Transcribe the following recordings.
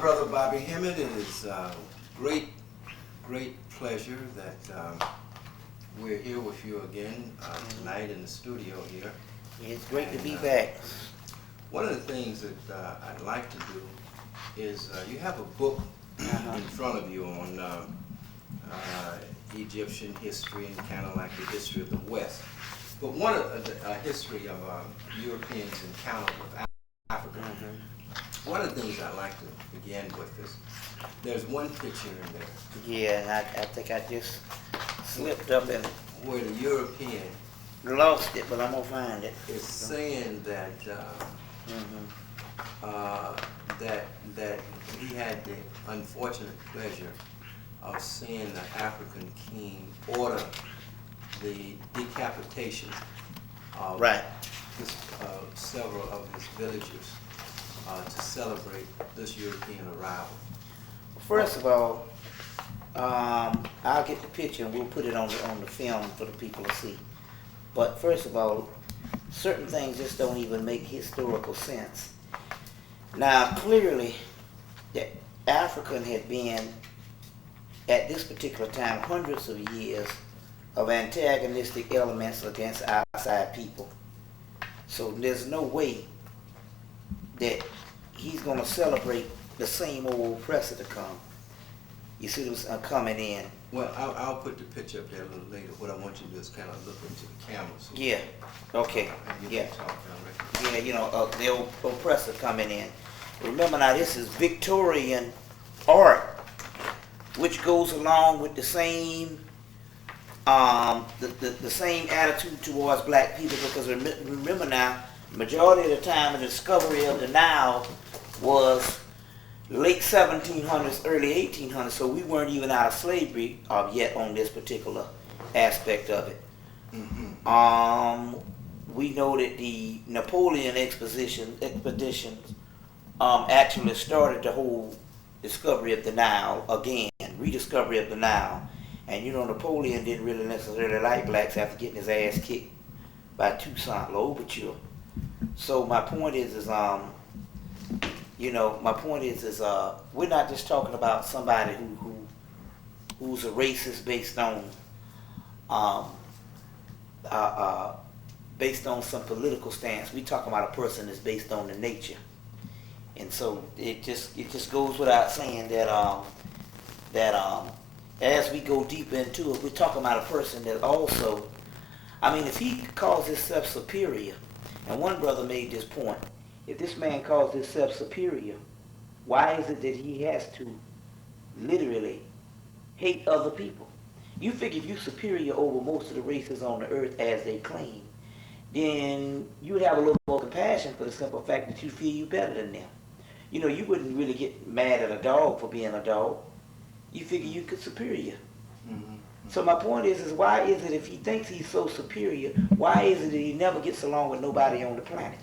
brother Bobby Hemmitt. It is great pleasure that we're here with you again tonight in the studio here. It's great to be back. One of the things that I'd like to do is you have a book in front of you on Egyptian history and kind of like the history of the West. But one of the history of Europeans' encounter with Africa. One of the things I'd like to begin with is there's one picture in there. Yeah, I think I just slipped up and where the European lost it, but I'm gonna find it. Is saying that that he had the unfortunate pleasure of seeing the African king order the decapitation of several of his villagers to celebrate this European arrival. First of all, I'll get the picture and we'll put it on the film for the people to see. But first of all, certain things just don't even make historical sense. Now, clearly, the African had been, at this particular time, hundreds of years of antagonistic elements against outside people. So there's no way that he's going to celebrate the same old oppressor to come. You see them coming in. Well, I'll put the picture up there a little later. What I want you to do is kind of look into the camera. So yeah. Okay. Yeah. Yeah, you know, the oppressor coming in. Remember now, this is Victorian art, which goes along with the same the same attitude towards black people, because remember now, majority of the time the discovery of the Nile was late 1700s, early 1800s, so we weren't even out of slavery yet on this particular aspect of it. We know that the Napoleon expeditions actually started the whole discovery of the Nile again, rediscovery of the Nile. And you know, Napoleon didn't really necessarily like blacks after getting his ass kicked by Toussaint Louverture. So my point is we're not just talking about somebody who's a racist based on some political stance. We talking about a person that's based on the nature. And so it just goes without saying that as we go deeper into it, we're talking about a person that also, I mean, if he calls himself superior, and one brother made this point, if this man calls himself superior, why is it that he has to literally hate other people? You figure if you're superior over most of the races on the earth as they claim, then you would have a little more compassion for the simple fact that you feel you better than them. You know, you wouldn't really get mad at a dog for being a dog. You figure you could superior. So my point is why is it if he thinks he's so superior, why is it that he never gets along with nobody on the planet?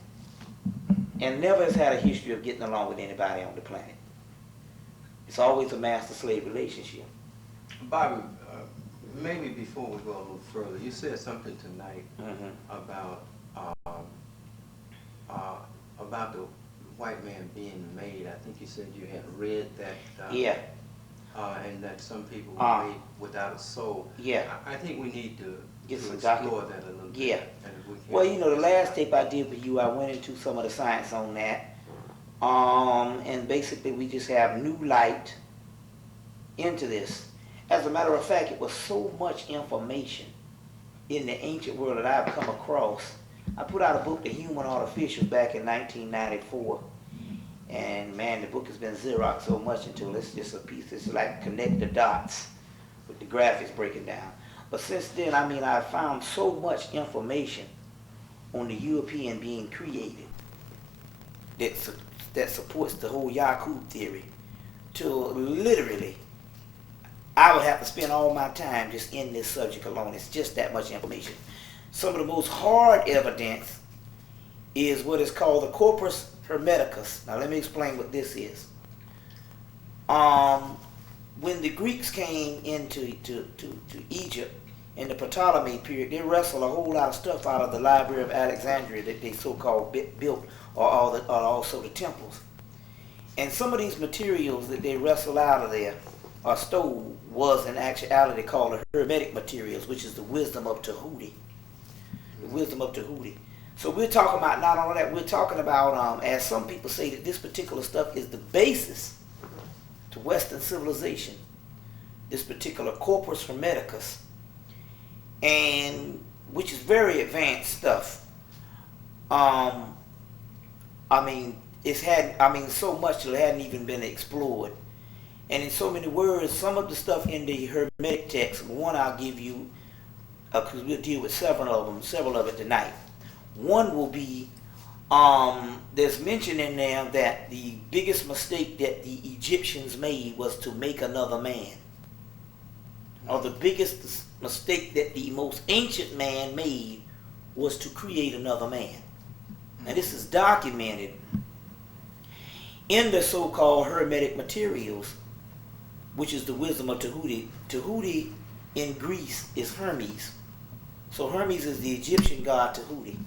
And never has had a history of getting along with anybody on the planet. It's always a master-slave relationship. Bobby, maybe before we go a little further, you said something tonight about the white man being made. I think you said you had read that. And that some people were made without a soul. Yeah. I think we need to explore that a little bit. Yeah. Well, you know, the last tape I did with you, I went into some of the science on that. And basically we just have new light into this. As a matter of fact, it was so much information in the ancient world that I've come across. I put out a book, The Human Artificial, back in 1994. And man, the book has been Xerox so much until it's just a piece. It's like connect the dots with the graphics breaking down. But since then, I mean, I've found so much information on the European being created that supports the whole Yakub theory. To literally, I would have to spend all my time just in this subject alone. It's just that much information. Some of the most hard evidence is what is called the Corpus Hermeticum. Now let me explain what this is. When the Greeks came into to Egypt in the Ptolemy period, they wrestled a whole lot of stuff out of the Library of Alexandria that they so-called built, or also the temples. And some of these materials that they wrestle out of there or stole was in actuality called the Hermetic Materials, which is the wisdom of Tahuti. The wisdom of Tahuti. So we're talking about not only that, we're talking about, as some people say, that this particular stuff is the basis to Western civilization. This particular Corpus Hermeticus, and which is very advanced stuff. I mean, so much that it hadn't even been explored. And in so many words, some of the stuff in the Hermetic text, one I'll give you, because we'll deal with several of it tonight. One will be, there's mention in there that the biggest mistake that the Egyptians made was to make another man. Or the biggest mistake that the most ancient man made was to create another man. And this is documented in the so-called Hermetic Materials, which is the wisdom of Tahuti. Tahuti in Greece is Hermes. So Hermes is the Egyptian god Tahuti.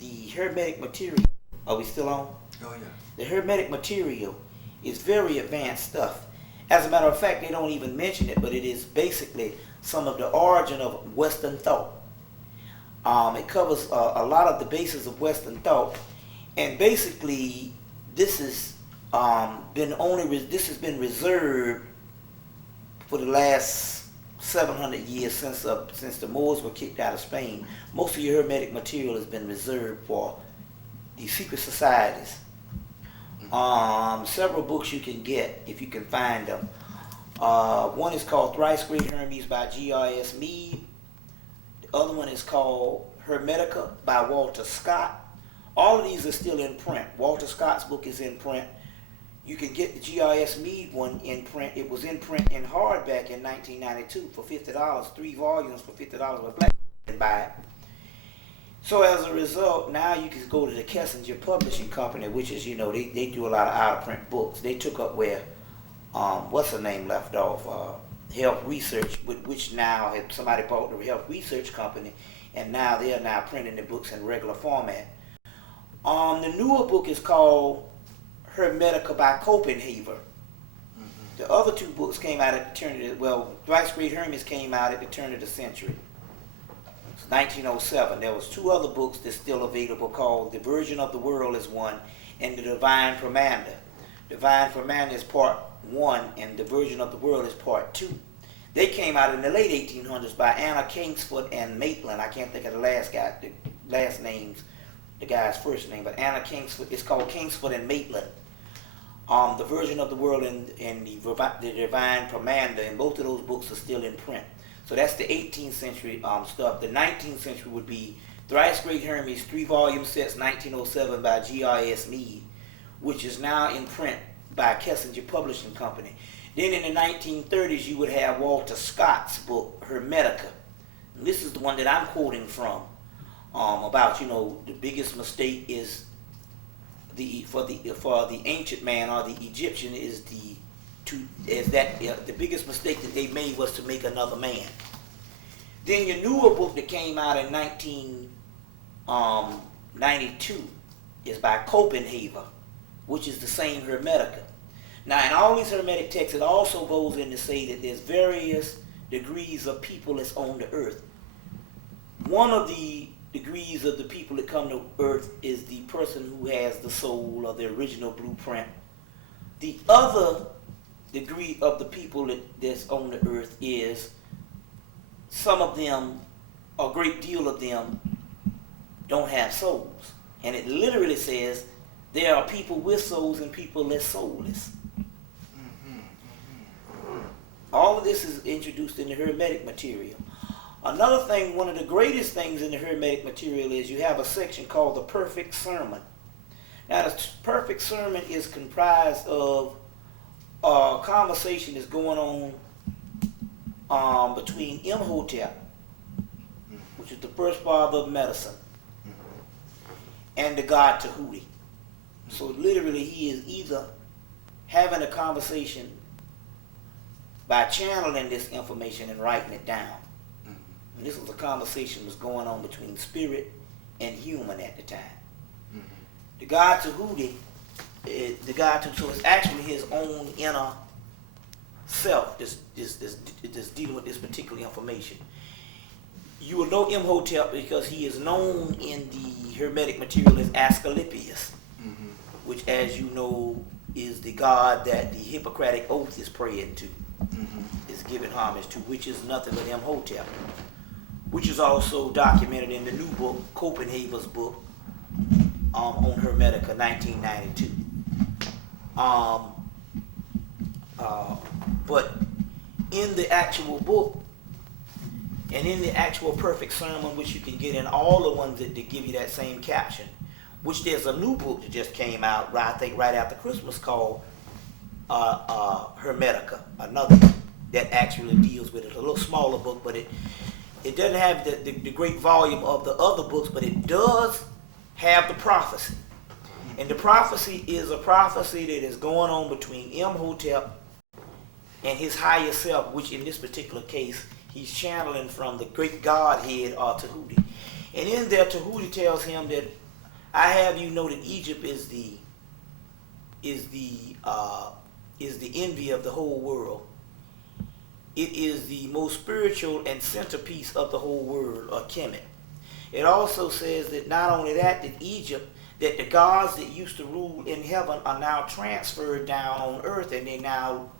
The Hermetic Material, are we still on? Oh, yeah. The Hermetic Material is very advanced stuff. As a matter of fact, they don't even mention it, but it is basically some of the origin of Western thought. It covers a lot of the basis of Western thought, and basically this has been reserved for the last 700 years since the Moors were kicked out of Spain. Most of your Hermetic material has been reserved for the secret societies. Several books you can get if you can find them. One is called Thrice Great Hermes by G.R.S. Mead. The other one is called Hermetica by Walter Scott. All of these are still in print. Walter Scott's book is in print. You can get the G.R.S. Mead one in print. It was in print in hardback in 1992 for $50, 3 volumes for $50 with black and buy it. So as a result, now you can go to the Kessinger Publishing Company, which is, they do a lot of out-of-print books. They took up where, what's her name left off, Health Research, which now somebody bought the Health Research Company, and now they are now printing the books in regular format. The newer book is called Hermetica by Copenhagen. The other 2 books came out at the turn of Thrice Great Hermes came out at the turn of the century. 1907. There was 2 other books that's still available called The Virgin of the World is one, and The Divine Pomander. Divine Pomander is part 1, and The Virgin of the World is part 2. They came out in the late 1800s by Anna Kingsford and Maitland. I can't think of the last names, the guy's first name, but Anna Kingsford. It's called Kingsford and Maitland. The Virgin of the World and the Divine Pomander, and both of those books are still in print. So that's the 18th century stuff. The 19th century would be Thrice Great Hermes, 3-volume sets, 1907 by G.R.S. Mead, which is now in print by Kessinger Publishing Company. Then in the 1930s, you would have Walter Scott's book, Hermetica. And this is the one that I'm quoting from, about, the biggest mistake is for the ancient man or the Egyptian is the biggest mistake that they made was to make another man. Then your newer book that came out in 1992 is by Copenhagen, which is the same Hermetica. Now in all these Hermetic texts, it also goes in to say that there's various degrees of people that's on the earth. One of the degrees of the people that come to earth is the person who has the soul or the original blueprint. The other degree of the people that's on the earth is some of them, a great deal of them, don't have souls. And it literally says there are people with souls and people that's soulless. All of this is introduced in the Hermetic material. Another thing, one of the greatest things in the Hermetic material is you have a section called the Perfect Sermon. Now the Perfect Sermon is comprised of a conversation that's going on between Imhotep, which is the first father of medicine, and the god Tahuti. So literally he is either having a conversation by channeling this information and writing it down. And this was a conversation that was going on between spirit and human at the time. The god Tahuti the God too. So it's actually his own inner self that's dealing with this particular information. You will know Imhotep because he is known in the Hermetic material as Asclepius, which, as you know, is the god that the Hippocratic Oath is praying to, is giving homage to, which is nothing but Imhotep, which is also documented in the new book, Copenhagen's book, on Hermetica, 1992. But in the actual book, and in the actual perfect sermon, which you can get in all the ones that give you that same caption, which there's a new book that just came out, I think right after Christmas, called Hermetica, another that actually deals with it. A little smaller book, but it doesn't have the great volume of the other books, but it does have the prophecy. And the prophecy is a prophecy that is going on between Imhotep and his higher self, which in this particular case, he's channeling from the great Godhead, Tahuti. And in there, Tahuti tells him that I have you know that Egypt is the envy of the whole world. It is the most spiritual and centerpiece of the whole world, or Hemmitt. It also says that not only that Egypt, that the gods that used to rule in heaven are now transferred down on earth, and they now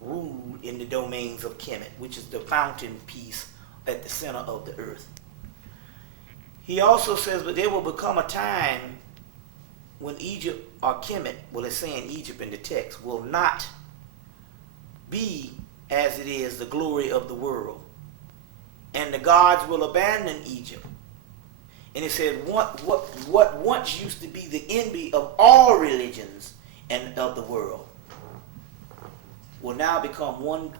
rule in the domains of Hemmitt, which is the fountain piece at the center of the earth. He also says, but there will become a time when Egypt, or Hemmitt, well, it's saying Egypt in the text, will not be as it is the glory of the world. And the gods will abandon Egypt. And it said, what once used to be the envy of all religions and of the world will now become one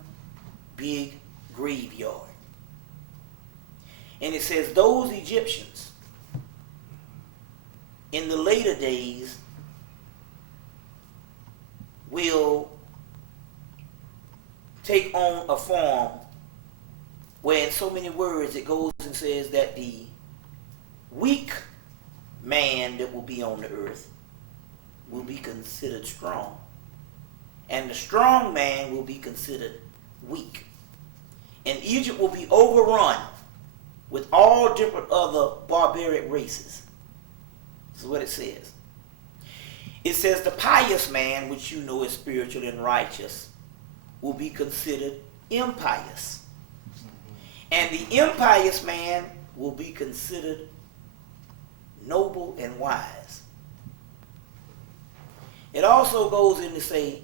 big graveyard. And it says those Egyptians in the later days will take on a form where in so many words it goes and says that the weak man that will be on the earth will be considered strong, and the strong man will be considered weak. And Egypt will be overrun with all different other barbaric races. This is what it says. It says the pious man, which you know is spiritual and righteous, will be considered impious. And the impious man will be considered noble and wise. It also goes in to say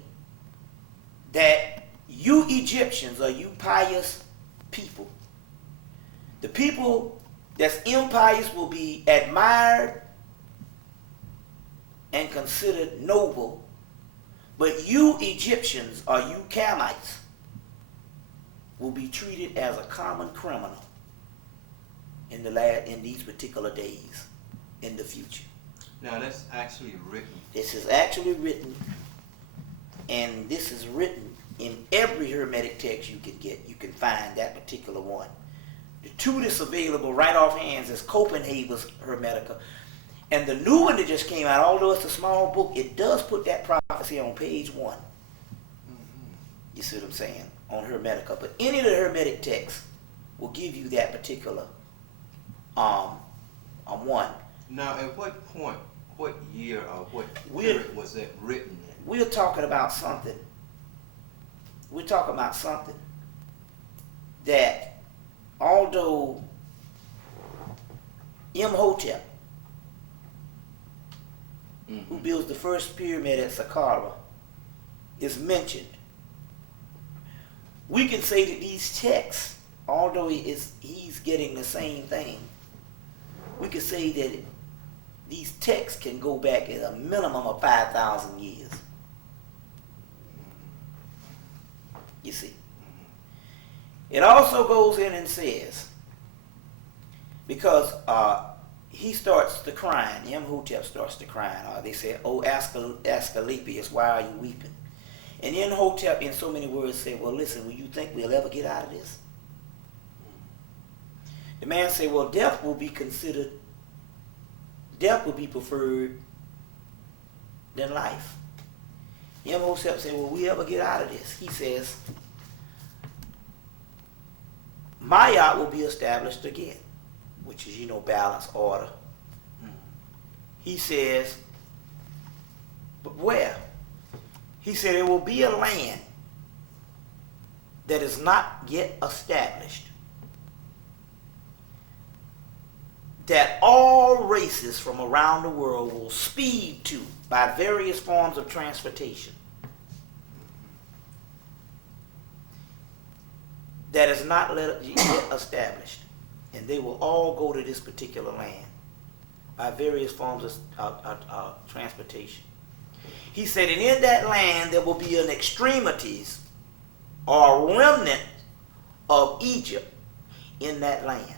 that you Egyptians, or you pious people, the people that's impious will be admired and considered noble, but you Egyptians, or you Camites, will be treated as a common criminal in these particular days in the future. Now that's actually written. This is actually written, and this is written in every Hermetic text you can get. You can find that particular one. The two that's available right off hands is Copenhagen's Hermetica. And the new one that just came out, although it's a small book, it does put that prophecy on page 1. You see what I'm saying? On Hermetica. But any of the Hermetic texts will give you that particular one. Now, at what point, what year or what period was that written in? We're talking about something. We're talking about something that, although Imhotep, who builds the first pyramid at Saqqara, is mentioned, we can say that these texts, although he's getting the same thing, we could say that these texts can go back at a minimum of 5,000 years. You see. It also goes in and says, because he starts to crying, Imhotep starts to crying. They say, "Oh, Asclepius, why are you weeping?" And Imhotep, in so many words, said, "Well, listen, will you think we'll ever get out of this?" The man said, "Well, death will be preferred than life." Imhotep said, will we ever get out of this? He says, Ma'at will be established again, which is, balance, order. He says, but where? He said, it will be a land that is not yet established, that all races from around the world will speed to by various forms of transportation, that is not yet established, and they will all go to this particular land by various forms of transportation. He said, and in that land there will be an extremities or a remnant of Egypt in that land.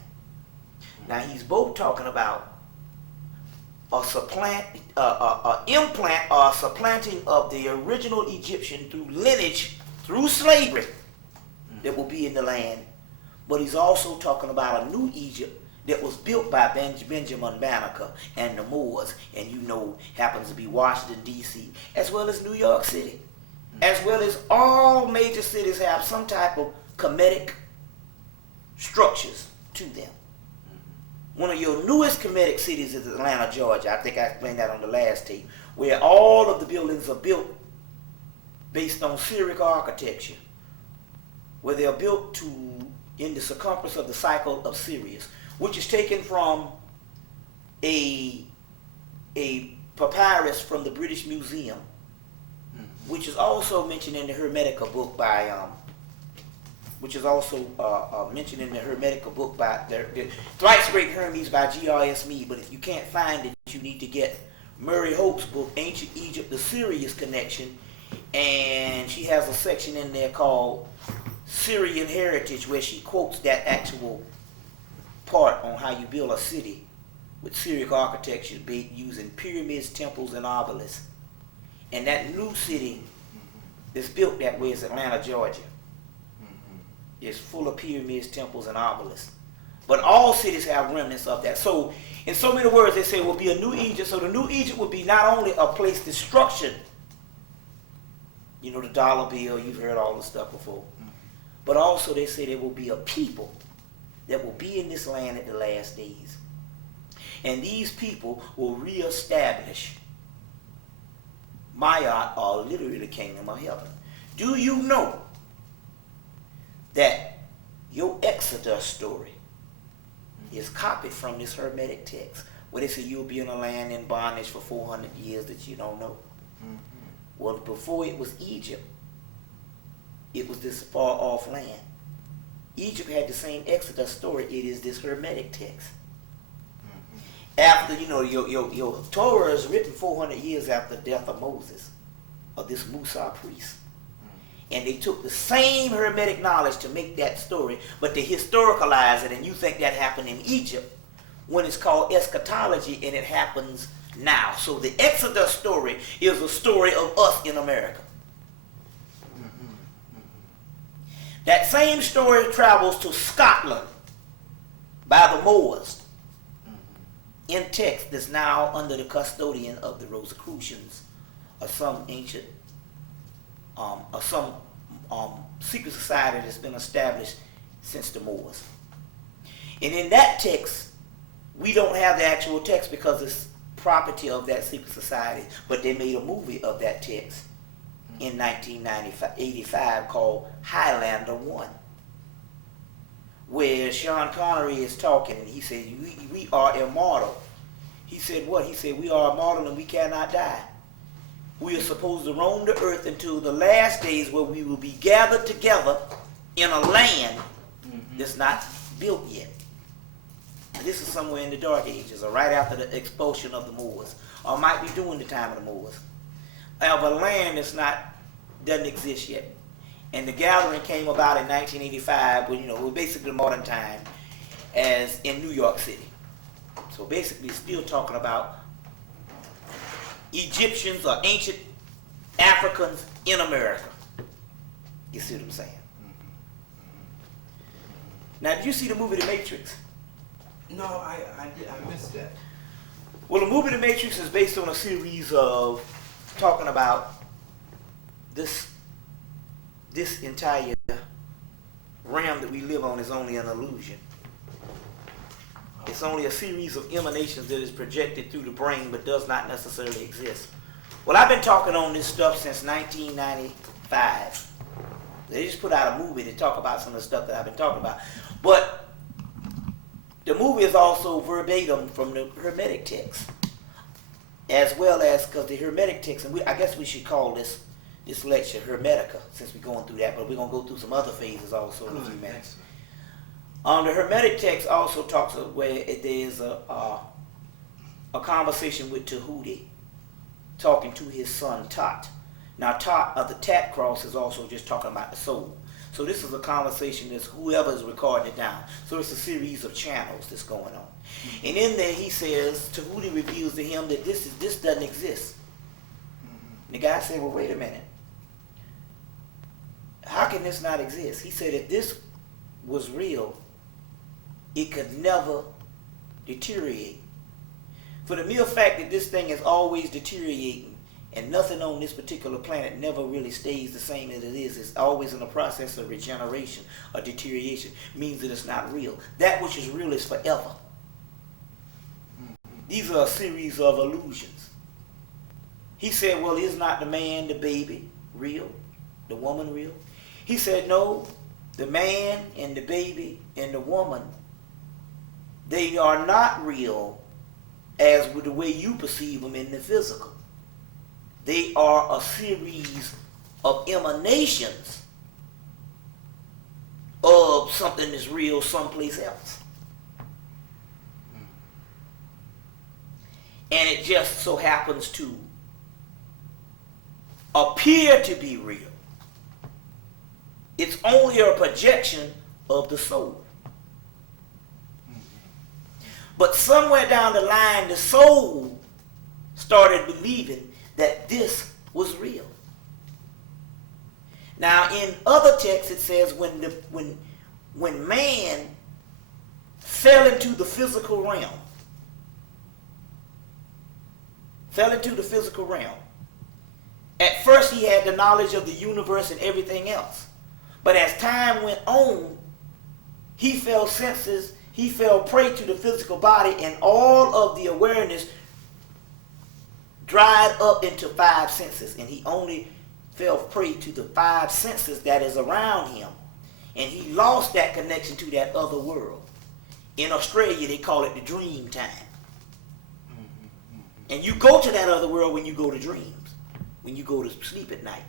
Now he's both talking about a implant or a supplanting of the original Egyptian through lineage, through slavery that will be in the land. But he's also talking about a new Egypt that was built by Benjamin Banneker and the Moors, and happens to be Washington, D.C., as well as New York City, as well as all major cities have some type of Kemetic structures to them. One of your newest Kemetic cities is Atlanta, Georgia. I think I explained that on the last tape, where all of the buildings are built based on Syriac architecture, where they are built in the circumference of the cycle of Sirius, which is taken from a papyrus from the British Museum, which is also mentioned in the Hermetic book by the Thrice Great Hermes by G.R.S. Mead. But if you can't find it, you need to get Murray Hope's book, Ancient Egypt, the Sirius Connection, and she has a section in there called Syrian Heritage, where she quotes that actual part on how you build a city with Syriac architecture using pyramids, temples, and obelisks. And that new city that's built that way is Atlanta, Georgia. It's full of pyramids, temples, and obelisks. But all cities have remnants of that. So, in so many words, they say it will be a new Egypt. So the new Egypt will be not only a place to structure, the dollar bill, you've heard all this stuff before. But also they say there will be a people that will be in this land at the last days. And these people will reestablish Ma'at, or literally the kingdom of heaven. Do you know that your Exodus story is copied from this Hermetic text, where they say you'll be in a land in bondage for 400 years that you don't know? Well, before it was Egypt, it was this far off land. Egypt had the same Exodus story. It is this Hermetic text. After, your Torah is written 400 years after the death of Moses, of this Musa priest. And they took the same Hermetic knowledge to make that story, but they historicalize it, and you think that happened in Egypt, when it's called eschatology, and it happens now. So the Exodus story is a story of us in America. That same story travels to Scotland by the Moors in text that's now under the custodian of the Rosicrucians, or some ancient, or some secret society that's been established since the Moors. And in that text, we don't have the actual text because it's property of that secret society, but they made a movie of that text in 1985 called Highlander 1, where Sean Connery is talking, and he said, we are immortal. He said what? He said, we are immortal and we cannot die. We are supposed to roam the earth until the last days, where we will be gathered together in a land that's not built yet. And this is somewhere in the Dark Ages, or right after the expulsion of the Moors, or might be during the time of the Moors, of a land that's doesn't exist yet. And the gathering came about in 1985, when we're basically modern time, as in New York City. So basically, still talking about Egyptians or ancient Africans in America. You see what I'm saying? Now, did you see the movie The Matrix? No, I missed that. Well, the movie The Matrix is based on a series of talking about this entire realm that we live on is only an illusion. It's only a series of emanations that is projected through the brain but does not necessarily exist. Well, I've been talking on this stuff since 1995. They just put out a movie to talk about some of the stuff that I've been talking about. But the movie is also verbatim from the Hermetic text, as well as, because the Hermetic text, and I guess we should call this lecture Hermetica, since we're going through that, but we're going to go through some other phases also in a few minutes. The Hermetic text also talks of where there's a conversation with Tahuti talking to his son Tot. Now Tot of the Tat cross is also just talking about the soul. So this is a conversation that's whoever is recording it down. So it's a series of channels that's going on. Mm-hmm. And in there he says, Tahuti reveals to him that this doesn't exist. Mm-hmm. The guy said, well, wait a minute. How can this not exist? He said, if this was real, it could never deteriorate. For the mere fact that this thing is always deteriorating and nothing on this particular planet never really stays the same as it is, it's always in a process of regeneration or deterioration, means that it's not real. That which is real is forever. These are a series of illusions. He said, well, is not the man, the baby, real? The woman real? He said, no, the man and the baby and the woman, they are not real as with the way you perceive them in the physical. They are a series of emanations of something that's real someplace else. And it just so happens to appear to be real. It's only a projection of the soul. But somewhere down the line, the soul started believing that this was real. Now, in other texts, it says when man fell into the physical realm, at first he had the knowledge of the universe and everything else. But as time went on, he fell prey to the physical body, and all of the awareness dried up into 5 senses, and he only fell prey to the 5 senses that is around him, and he lost that connection to that other world. In Australia, they call it the dream time. And you go to that other world when you go to dreams, when you go to sleep at night.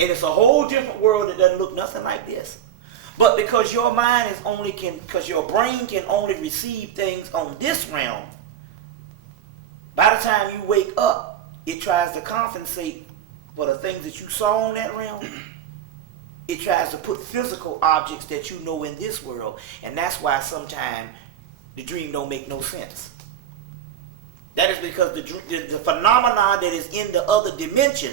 And it's a whole different world that doesn't look nothing like this. But because your mind because your brain can only receive things on this realm, by the time you wake up, it tries to compensate for the things that you saw on that realm. It tries to put physical objects that you know in this world. And that's why sometimes the dream don't make no sense. That is because the phenomenon that is in the other dimension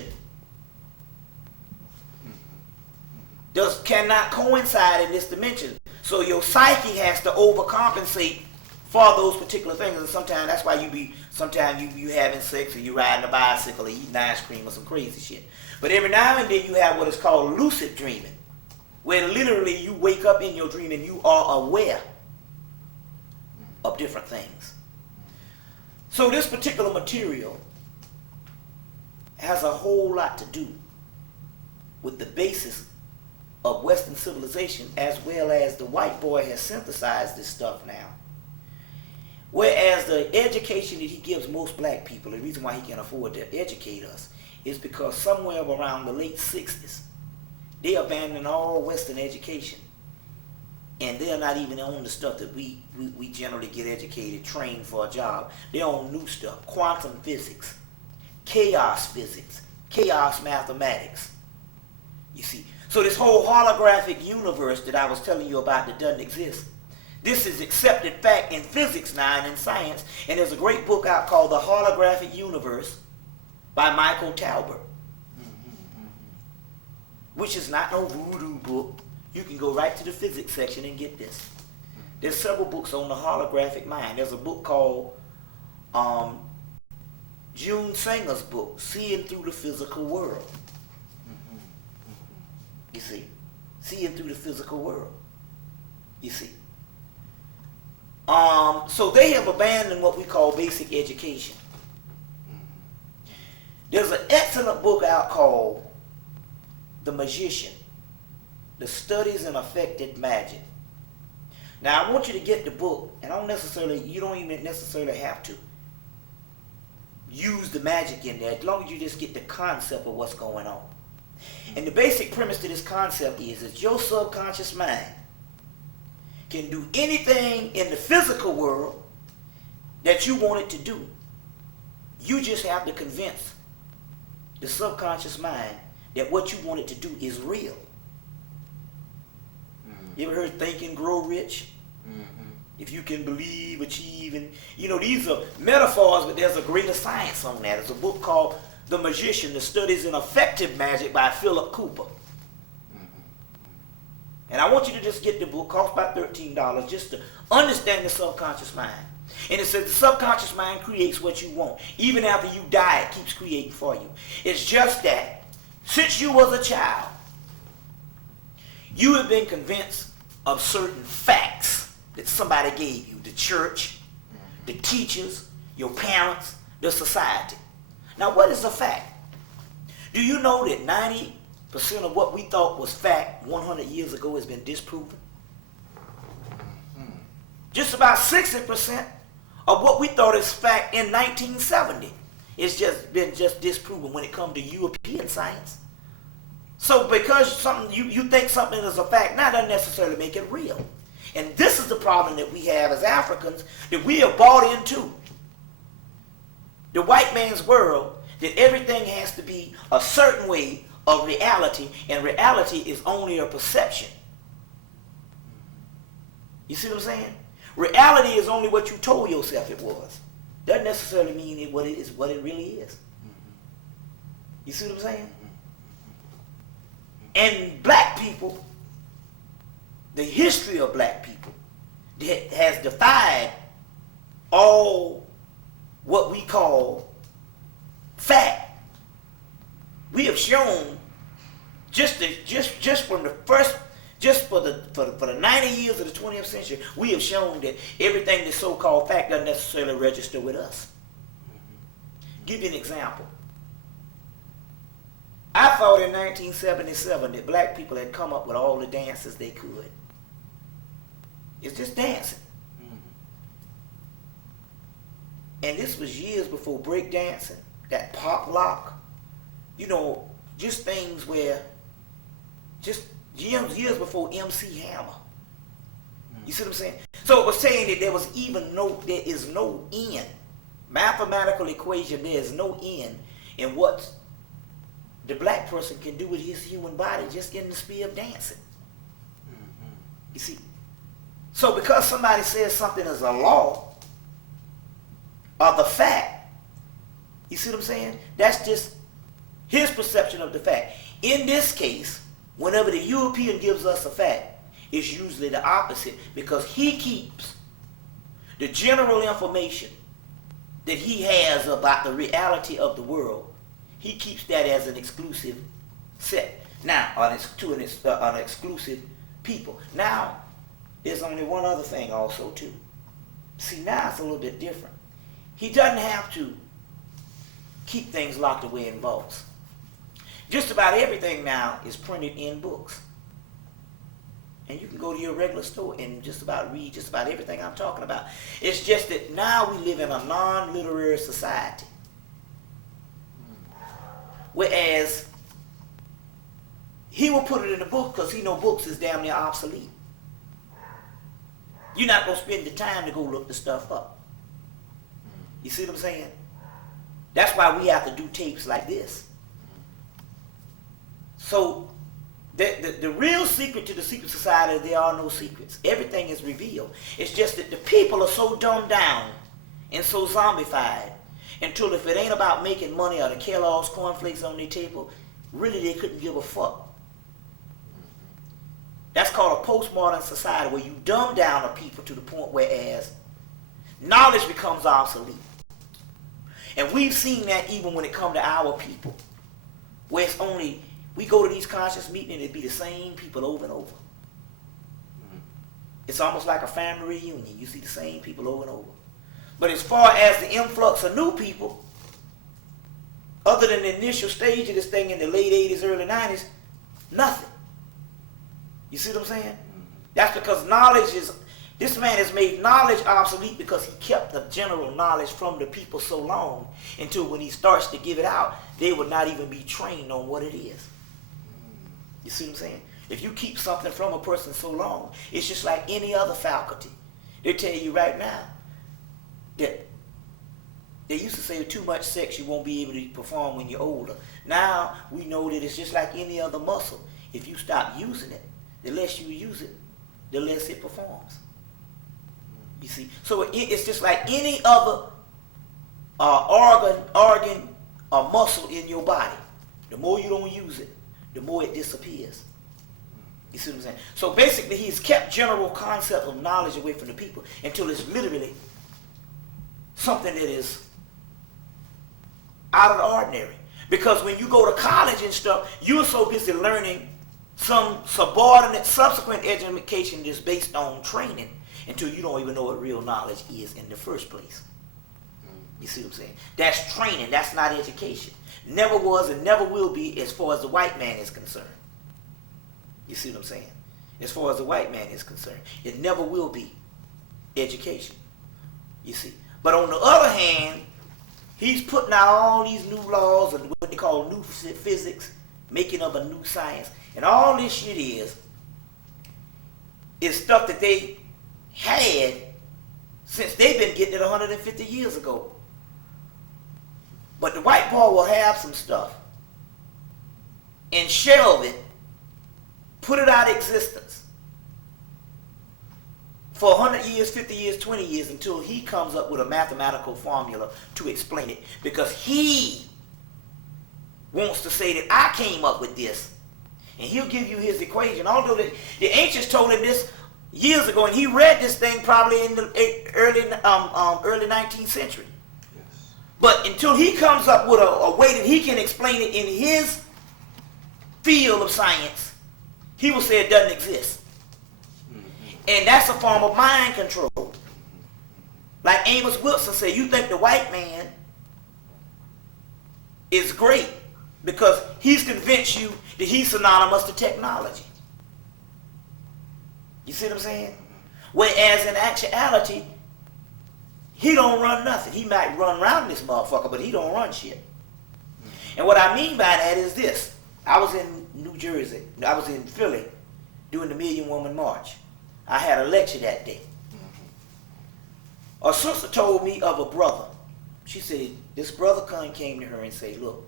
cannot coincide in this dimension. So your psyche has to overcompensate for those particular things. And sometimes that's why you having sex, or you riding a bicycle, or eating ice cream, or some crazy shit. But every now and then you have what is called lucid dreaming, where literally you wake up in your dream and you are aware of different things. So this particular material has a whole lot to do with the basis of Western civilization, as well as the white boy has synthesized this stuff now. Whereas the education that he gives most black people, the reason why he can afford to educate us is because somewhere around the late 60s, they abandoned all Western education. And they're not even on the stuff that we generally get educated, trained for a job. They're on new stuff, quantum physics, chaos mathematics. You see, so this whole holographic universe that I was telling you about that doesn't exist, this is accepted fact in physics now and in science. And there's a great book out called The Holographic Universe by Michael Talbot, which is not no voodoo book. You can go right to the physics section and get this. There's several books on the holographic mind. There's a book called June Singer's book, Seeing Through the Physical World. You see, seeing through the physical world. You see. So they have abandoned what we call basic education. There's an excellent book out called The Magician, The Studies in Affected Magic. Now I want you to get the book, and you don't even necessarily have to use the magic in there, as long as you just get the concept of what's going on. And the basic premise to this concept is that your subconscious mind can do anything in the physical world that you want it to do. You just have to convince the subconscious mind that what you want it to do is real. You ever heard Think and Grow Rich? If you can believe, achieve, and these are metaphors, but there's a greater science on that. There's a book called The Magician, The Studies in Effective Magic by Philip Cooper. And I want you to just get the book, costs about $13, just to understand the subconscious mind. And it says the subconscious mind creates what you want. Even after you die, it keeps creating for you. It's just that since you was a child, you have been convinced of certain facts that somebody gave you, the church, the teachers, your parents, the society. Now, what is a fact? Do you know that 90% of what we thought was fact 100 years ago has been disproven? Just about 60% of what we thought is fact in 1970 is been disproven when it comes to European science. So because you think something is a fact, now doesn't necessarily make it real. And this is the problem that we have as Africans, that we have bought into. The white man's world, that everything has to be a certain way of reality, and reality is only a perception. You see what I'm saying? Reality is only what you told yourself it was. Doesn't necessarily mean what it really is. You see what I'm saying? And black people, the history of black people that has defied all what we call fact. We have shown for the 90 years of the 20th century, we have shown that everything that's so-called fact doesn't necessarily register with us. Give you an example. I thought in 1977 that black people had come up with all the dances they could. It's just dancing. And this was years before break dancing, that pop lock, just things where, just years before MC Hammer. You see what I'm saying? So it was saying that there is no end. Mathematical equation, there is no end in what the black person can do with his human body just in the sphere of dancing. You see? So because somebody says something is a law or the fact, you see what I'm saying? That's just his perception of the fact. In this case, whenever the European gives us a fact, it's usually the opposite, because he keeps the general information that he has about the reality of the world. He keeps that as an exclusive set. Now, to an exclusive people. Now, there's only one other thing also too. See, now it's a little bit different. He doesn't have to keep things locked away in vaults. Just about everything now is printed in books. And you can go to your regular store and just about read just about everything I'm talking about. It's just that now we live in a non-literary society. Whereas he will put it in a book because he knows books is damn near obsolete. You're not going to spend the time to go look the stuff up. You see what I'm saying? That's why we have to do tapes like this. So the real secret to the secret society, there are no secrets. Everything is revealed. It's just that the people are so dumbed down and so zombified until if it ain't about making money or the Kellogg's cornflakes on their table, really they couldn't give a fuck. That's called a postmodern society, where you dumb down the people to the point whereas knowledge becomes obsolete. And we've seen that even when it comes to our people. Where it's only, we go to these conscious meetings and it be the same people over and over. It's almost like a family reunion. You see the same people over and over. But as far as the influx of new people, other than the initial stage of this thing in the late 80s, early 90s, nothing. You see what I'm saying? That's because knowledge is, this man has made knowledge obsolete because he kept the general knowledge from the people so long until when he starts to give it out, they would not even be trained on what it is. You see what I'm saying? If you keep something from a person so long, it's just like any other faculty. They tell you right now that they used to say with too much sex you won't be able to perform when you're older. Now we know that it's just like any other muscle. If you stop using it, the less you use it, the less it performs. You see? So it's just like any other organ or muscle in your body. The more you don't use it, the more it disappears. You see what I'm saying? So basically he's kept general concept of knowledge away from the people until it's literally something that is out of the ordinary. Because when you go to college and stuff, you're so busy learning some subordinate, subsequent education that's based on training until you don't even know what real knowledge is in the first place. You see what I'm saying? That's training. That's not education. Never was and never will be as far as the white man is concerned. You see what I'm saying? As far as the white man is concerned, it never will be education. You see? But on the other hand, he's putting out all these new laws and what they call new physics, making up a new science. And all this shit is stuff that they had since they've been getting it 150 years ago. But the white boy will have some stuff and shelve it, put it out of existence for 100 years, 50 years, 20 years until he comes up with a mathematical formula to explain it. Because he wants to say that I came up with this. And he'll give you his equation. Although the ancients told him this years ago, and he read this thing probably in the early 19th century. Yes. But until he comes up with a way that he can explain it in his field of science, he will say it doesn't exist. And that's a form of mind control. Like Amos Wilson said, you think the white man is great because he's convinced you that he's synonymous to technology. You see what I'm saying? Whereas in actuality, he don't run nothing. He might run around this motherfucker, but he don't run shit. And what I mean by that is this. I was in New Jersey. I was in Philly doing the Million Woman March. I had a lecture that day. A sister told me of a brother. She said, this brother came to her and said, look,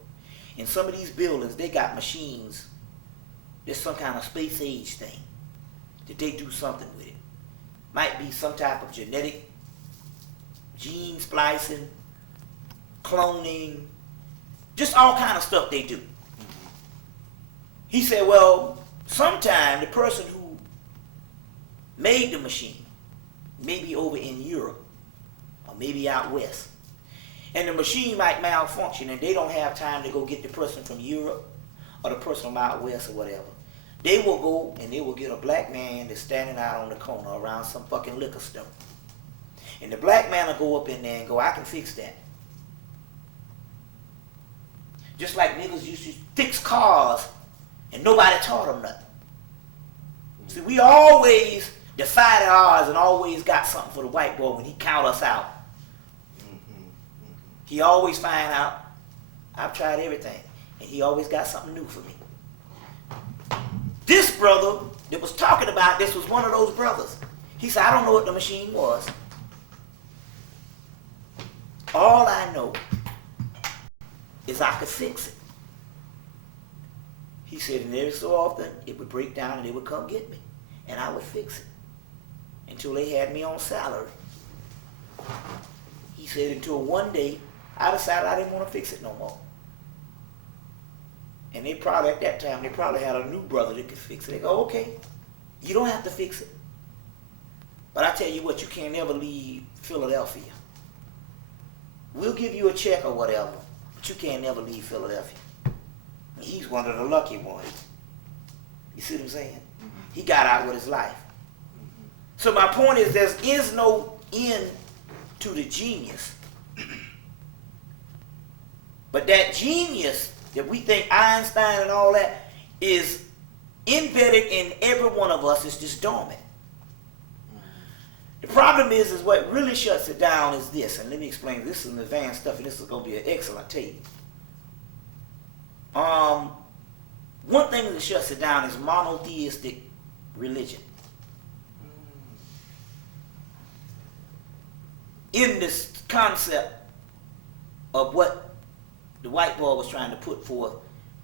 in some of these buildings, they got machines. There's some kind of space age thing that they do something with it. Might be some type of genetic gene splicing, cloning, just all kind of stuff they do. He said, well, sometime the person who made the machine, maybe over in Europe, or maybe out west, and the machine might malfunction and they don't have time to go get the person from Europe or the person from out west or whatever. They will go and they will get a black man that's standing out on the corner around some fucking liquor store. And the black man will go up in there and go, I can fix that. Just like niggas used to fix cars and nobody taught them nothing. See, we always defied ours and always got something for the white boy when he count us out. He always find out, I've tried everything, and he always got something new for me. This brother that was talking about this was one of those brothers. He said, I don't know what the machine was. All I know is I could fix it. He said, and every so often, it would break down and they would come get me. And I would fix it. Until they had me on salary. He said, until one day, I decided I didn't want to fix it no more. And they probably, at that time, they probably had a new brother that could fix it. They go, okay, you don't have to fix it. But I tell you what, you can't never leave Philadelphia we'll give you a check or whatever, but you can't never leave Philadelphia. And he's one of the lucky ones. You see what I'm saying? He got out with his life. So my point is, there is no end to the genius. But that genius that we think Einstein and all that is embedded in every one of us is just dormant. The problem is what really shuts it down is this, and let me explain. This is some advanced stuff, and this is going to be an excellent tape. One thing that shuts it down is monotheistic religion. In this concept of what the white boy was trying to put forth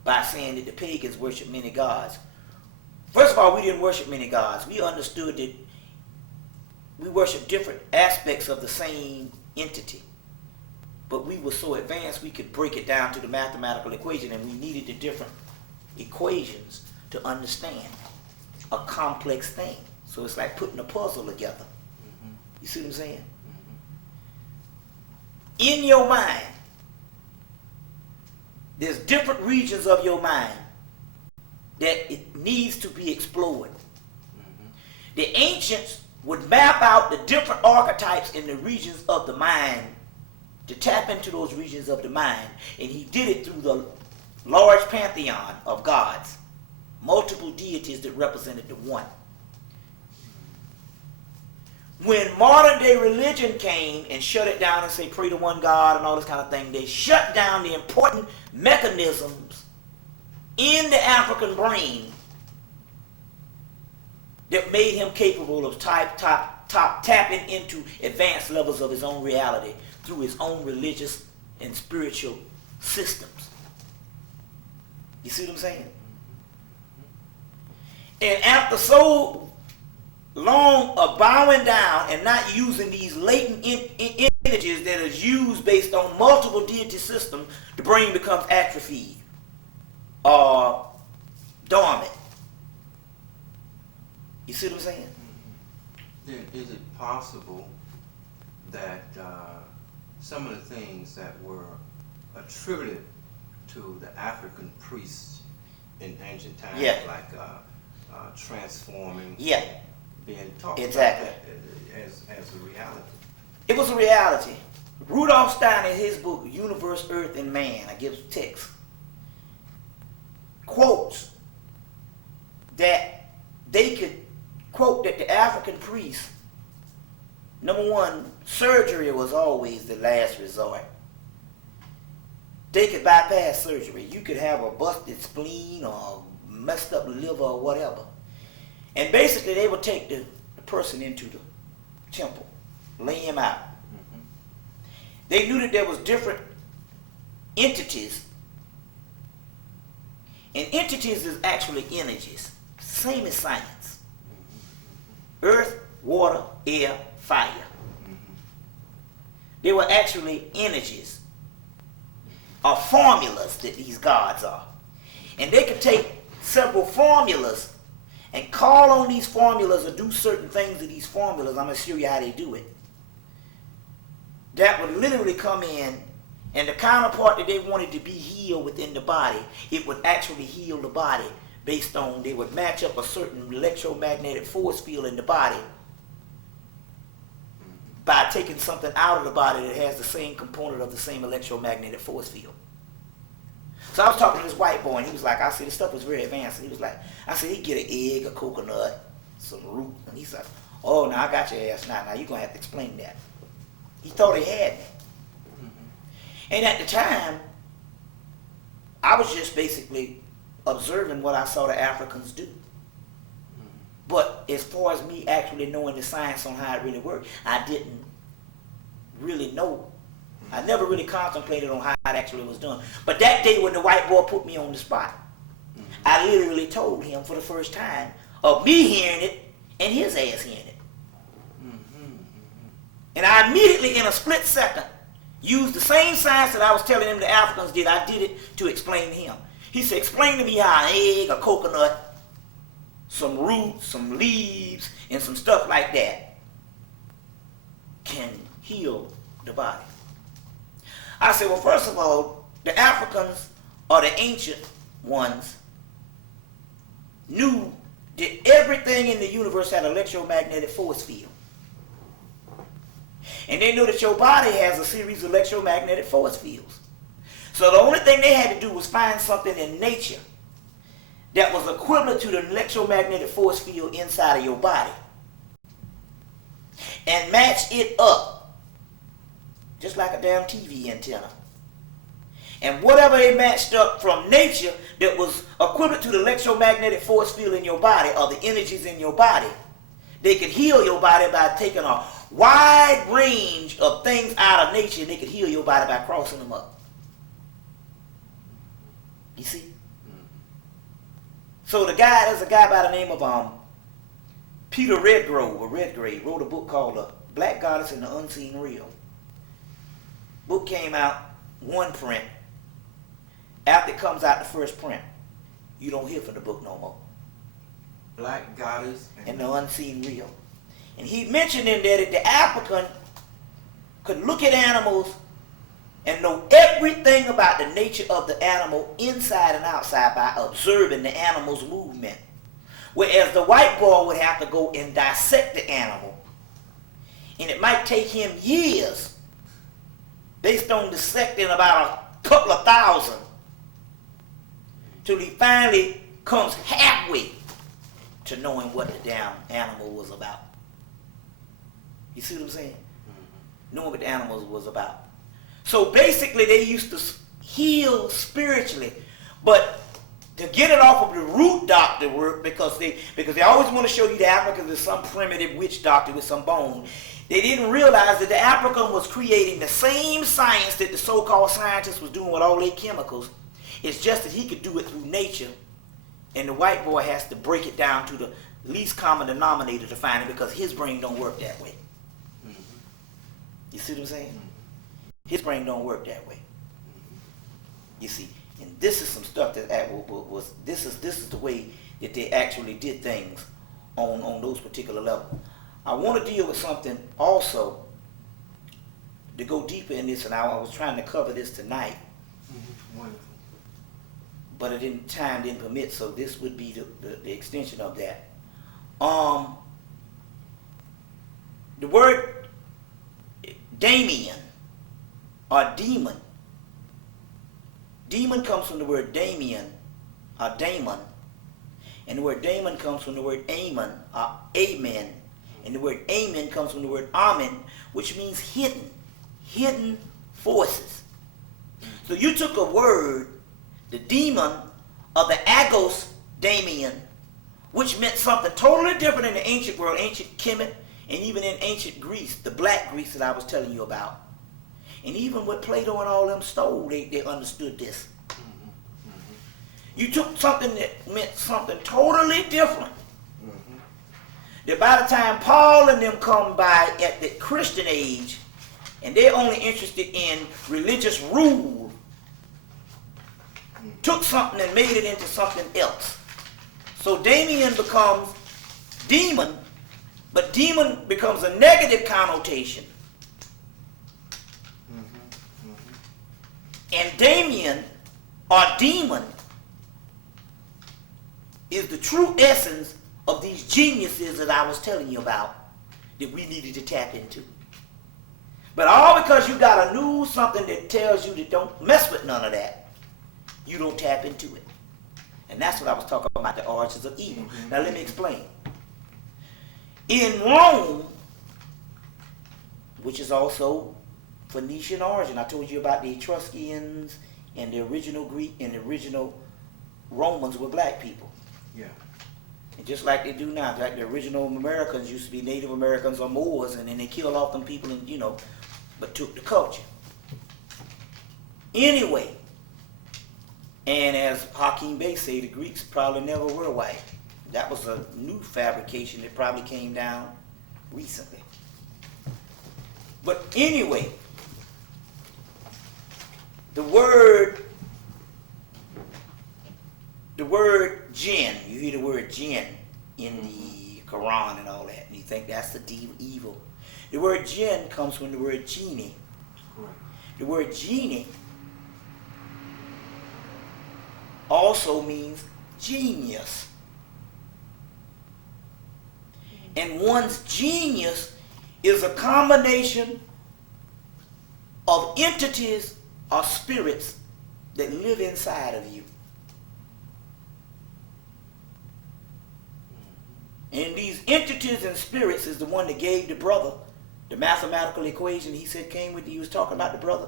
by saying that the pagans worship many gods. First of all, we didn't worship many gods. We understood that we worship different aspects of the same entity. But we were so advanced we could break it down to the mathematical equation, and we needed the different equations to understand a complex thing. So it's like putting a puzzle together. You see what I'm saying? In your mind, there's different regions of your mind that it needs to be explored. The ancients would map out the different archetypes in the regions of the mind to tap into those regions of the mind, and he did it through the large pantheon of gods, multiple deities that represented the one. When modern day religion came and shut it down and say pray to one God and all this kind of thing, they shut down the important mechanisms in the African brain that made him capable of tapping into advanced levels of his own reality through his own religious and spiritual systems. You see what I'm saying? And after so long of bowing down and not using these latent energies that is used based on multiple deity systems, the brain becomes atrophied or dormant. You see what I'm saying? Then is it possible that some of the things that were attributed to the African priests in ancient times, like transforming, being taught exactly as a reality? It was a reality. Rudolf Steiner, in his book Universe, Earth, and Man, I give text, quotes that they could quote that the African priests, number one, surgery was always the last resort. They could bypass surgery. You could have a busted spleen or messed up liver or whatever. And basically they would take the person into the temple, lay him out. They knew that there was different entities. And entities is actually energies. Same as science. Earth, water, air, fire. They were actually energies or formulas that these gods are. And they could take several formulas and call on these formulas or do certain things to these formulas. I'm going to show you how they do it. That would literally come in, and the counterpart that they wanted to be healed within the body, it would actually heal the body based on, they would match up a certain electromagnetic force field in the body by taking something out of the body that has the same component of the same electromagnetic force field. So I was talking to this white boy, and he was like, I said, this stuff was very advanced. And he was like, I said, he'd get an egg, a coconut, some root. And he's like, oh, now I got your ass now. Now you're going to have to explain that. He thought he had me. And at the time, I was just basically observing what I saw the Africans do. But as far as me actually knowing the science on how it really worked, I didn't really know. I never really contemplated on how it actually was done. But that day when the white boy put me on the spot, I literally told him for the first time of me hearing it and his ass hearing it. And I immediately, in a split second, used the same science that I was telling him the Africans did. I did it to explain to him. He said, explain to me how an egg, a coconut, some roots, some leaves, and some stuff like that can heal the body. I said, well, first of all, the Africans or the ancient ones knew that everything in the universe had an electromagnetic force field. And they knew that your body has a series of electromagnetic force fields. So the only thing they had to do was find something in nature that was equivalent to the electromagnetic force field inside of your body and match it up, just like a damn TV antenna. And whatever they matched up from nature that was equivalent to the electromagnetic force field in your body or the energies in your body, they could heal your body by taking a wide range of things out of nature, and they could heal your body by crossing them up. You see? So there's a guy by the name of Peter Redgrave wrote a book called The Black Goddess and the Unseen Real. Book came out, one print. After it comes out the first print, you don't hear from the book no more. Black Goddess and the Unseen Real. And he mentioned in there that the African could look at animals and know everything about the nature of the animal inside and outside by observing the animal's movement. Whereas the white boy would have to go and dissect the animal. And it might take him years, based on dissecting about a couple of thousand, till he finally comes halfway to knowing what the damn animal was about. You see what I'm saying? Mm-hmm. Knowing what the animal was about. So basically they used to heal spiritually, but to get it off of the root doctor work, because they always want to show you the Africans as some primitive witch doctor with some bone. They didn't realize that the African was creating the same science that the so-called scientists was doing with all their chemicals. It's just that he could do it through nature, and the white boy has to break it down to the least common denominator to find it, because his brain don't work that way. Mm-hmm. You see what I'm saying? Mm-hmm. His brain don't work that way. Mm-hmm. You see, and this is some stuff that this is the way that they actually did things on those particular levels. I want to deal with something also to go deeper in this, and I was trying to cover this tonight. Mm-hmm. Wonderful. But time didn't permit, so this would be the extension of that. The word Damien or demon. Demon comes from the word Damien or daemon, and the word daemon comes from the word amen or amen, and the word amen comes from the word amen, which means hidden forces. So you took a word, the demon of the Agos Damien, which meant something totally different in the ancient world, ancient Hemmitt, and even in ancient Greece, the black Greece that I was telling you about. And even what Plato and all them stole, they understood this. Mm-hmm. Mm-hmm. You took something that meant something totally different. Mm-hmm. That by the time Paul and them come by at the Christian age, and they're only interested in religious rule, took something and made it into something else. So Damien becomes demon, but demon becomes a negative connotation. Mm-hmm. Mm-hmm. And Damien, or demon, is the true essence of these geniuses that I was telling you about that we needed to tap into. But all because you got a new something that tells you that don't mess with none of that, you don't tap into it. And that's what I was talking about, the origins of evil. Mm-hmm. Now let me explain. In Rome, which is also Phoenician origin, I told you about the Etruscans and the original Greek and the original Romans were black people. Yeah. And just like they do now, like the original Americans used to be Native Americans or Moors, and then they killed off them people and, but took the culture. Anyway, and as Hakeem Bey say, the Greeks probably never were white. That was a new fabrication that probably came down recently. But anyway, the word jinn, you hear the word jinn in the Quran and all that, and you think that's the evil. The word jinn comes from the word genie. Right. The word genie also means genius. And one's genius is a combination of entities or spirits that live inside of you. And these entities and spirits is the one that gave the brother the mathematical equation he said came with you. He was talking about the brother.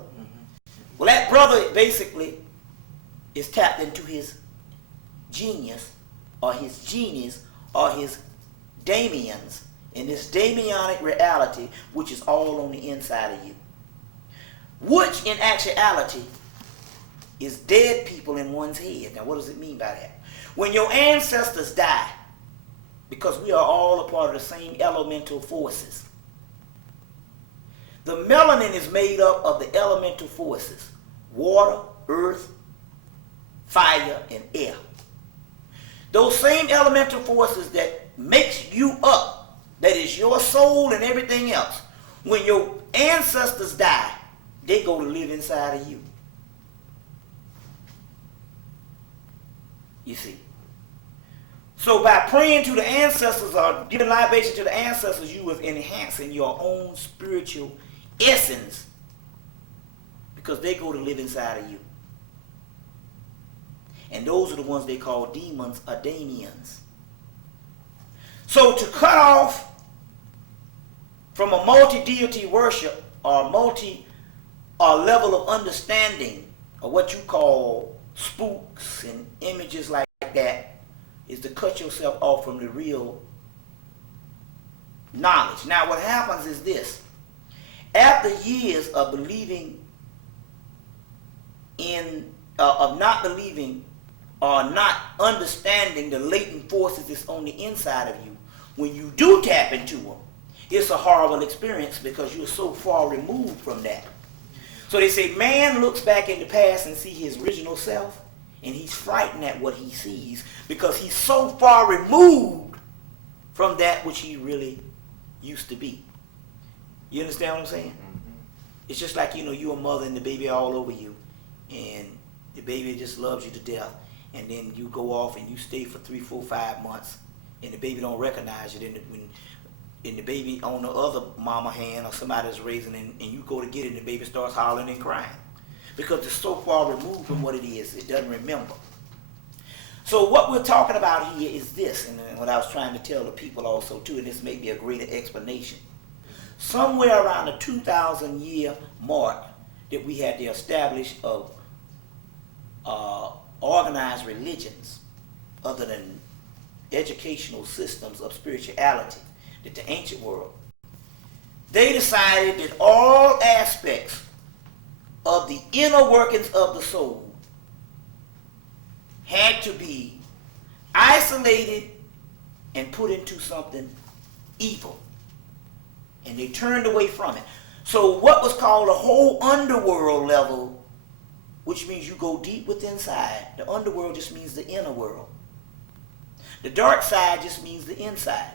Well, that brother basically is tapped into his genius or his genius or his daemons in this daemonic reality, which is all on the inside of you. Which in actuality is dead people in one's head. Now what does it mean by that? When your ancestors die, because we are all a part of the same elemental forces. The melanin is made up of the elemental forces: water, earth, fire, and air. Those same elemental forces that makes you up, that is your soul and everything else. When your ancestors die, they go to live inside of you. You see. So by praying to the ancestors or giving libation to the ancestors, you are enhancing your own spiritual essence, because they go to live inside of you. And those are the ones they call demons or daemons. So to cut off from a multi-deity worship or level of understanding of what you call spooks and images like that is to cut yourself off from the real knowledge. Now what happens is this. After years of believing in, of not believing or not understanding the latent forces that's on the inside of you, when you do tap into them, it's a horrible experience because you're so far removed from that. So they say man looks back in the past and see his original self, and he's frightened at what he sees because he's so far removed from that which he really used to be. You understand what I'm saying? Mm-hmm. It's just like, you're a mother and the baby all over you, and the baby just loves you to death, and then you go off and you stay for 3, 4, 5 months, and the baby don't recognize you. Then when the baby on the other mama hand or somebody's raising, and you go to get it, and the baby starts hollering and crying because it's so far removed from what it is, it doesn't remember. So what we're talking about here is this, and what I was trying to tell the people also too, and this may be a greater explanation. Somewhere around the 2,000 year mark that we had to establish of organized religions other than educational systems of spirituality, that the ancient world, they decided that all aspects of the inner workings of the soul had to be isolated and put into something evil. And they turned away from it. So what was called a whole underworld level, which means you go deep within inside. The underworld just means the inner world. The dark side just means the inside.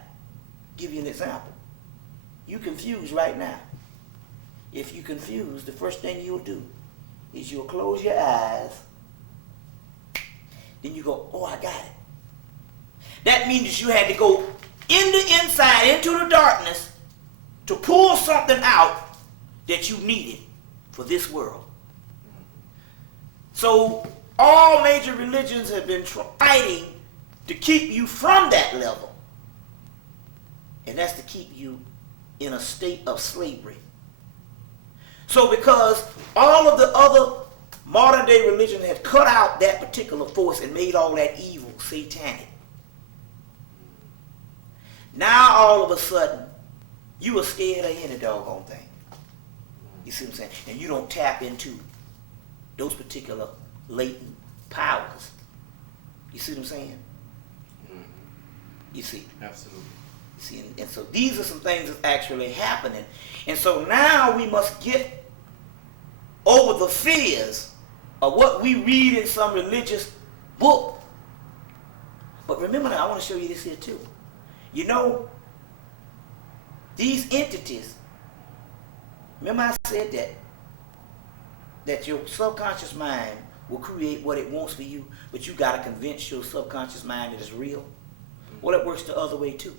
Give you an example. You confused right now. If you confused, the first thing you'll do is you'll close your eyes. Then you go, oh, I got it. That means that you had to go in the inside, into the darkness, to pull something out that you needed for this world. So all major religions have been fighting to keep you from that level. And that's to keep you in a state of slavery. So because all of the other modern day religion had cut out that particular force and made all that evil satanic. Now all of a sudden, you are scared of any doggone thing. You see what I'm saying? And you don't tap into those particular latent powers. You see what I'm saying? Mm-hmm. You see? Absolutely. You see, and so these are some things that's actually happening. And so now we must get over the fears of what we read in some religious book. But remember now, I want to show you this here too. These entities, remember I said that that your subconscious mind will create what it wants for you, but you got to convince your subconscious mind that it's real? Well, it works the other way too.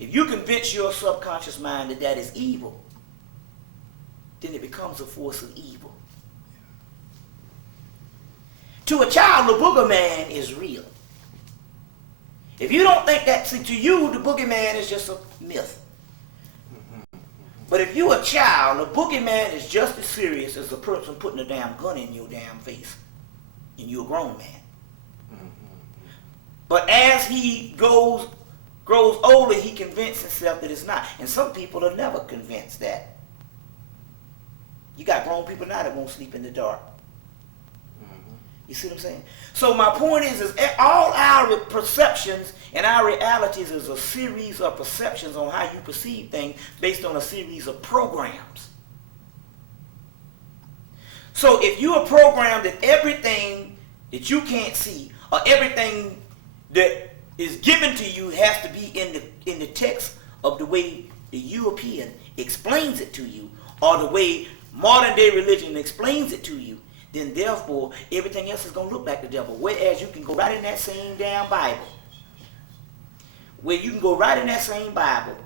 If you convince your subconscious mind that that is evil, then it becomes a force of evil. To a child, the boogeyman is real. If you don't think that, see, to you, the boogeyman is just a myth. But if you're a child, the boogeyman is just as serious as the person putting a damn gun in your damn face. And you're a grown man. But as he grows older, he convinces himself that it's not. And some people are never convinced that. You got grown people now that won't sleep in the dark. You see what I'm saying? So my point is all our perceptions and our realities is a series of perceptions on how you perceive things based on a series of programs. So if you are programmed that everything that you can't see or everything that is given to you has to be in the text of the way the European explains it to you or the way modern day religion explains it to you, then therefore everything else is going to look like the devil. Whereas you can go right in that same damn Bible. Where you can go right in that same Bible.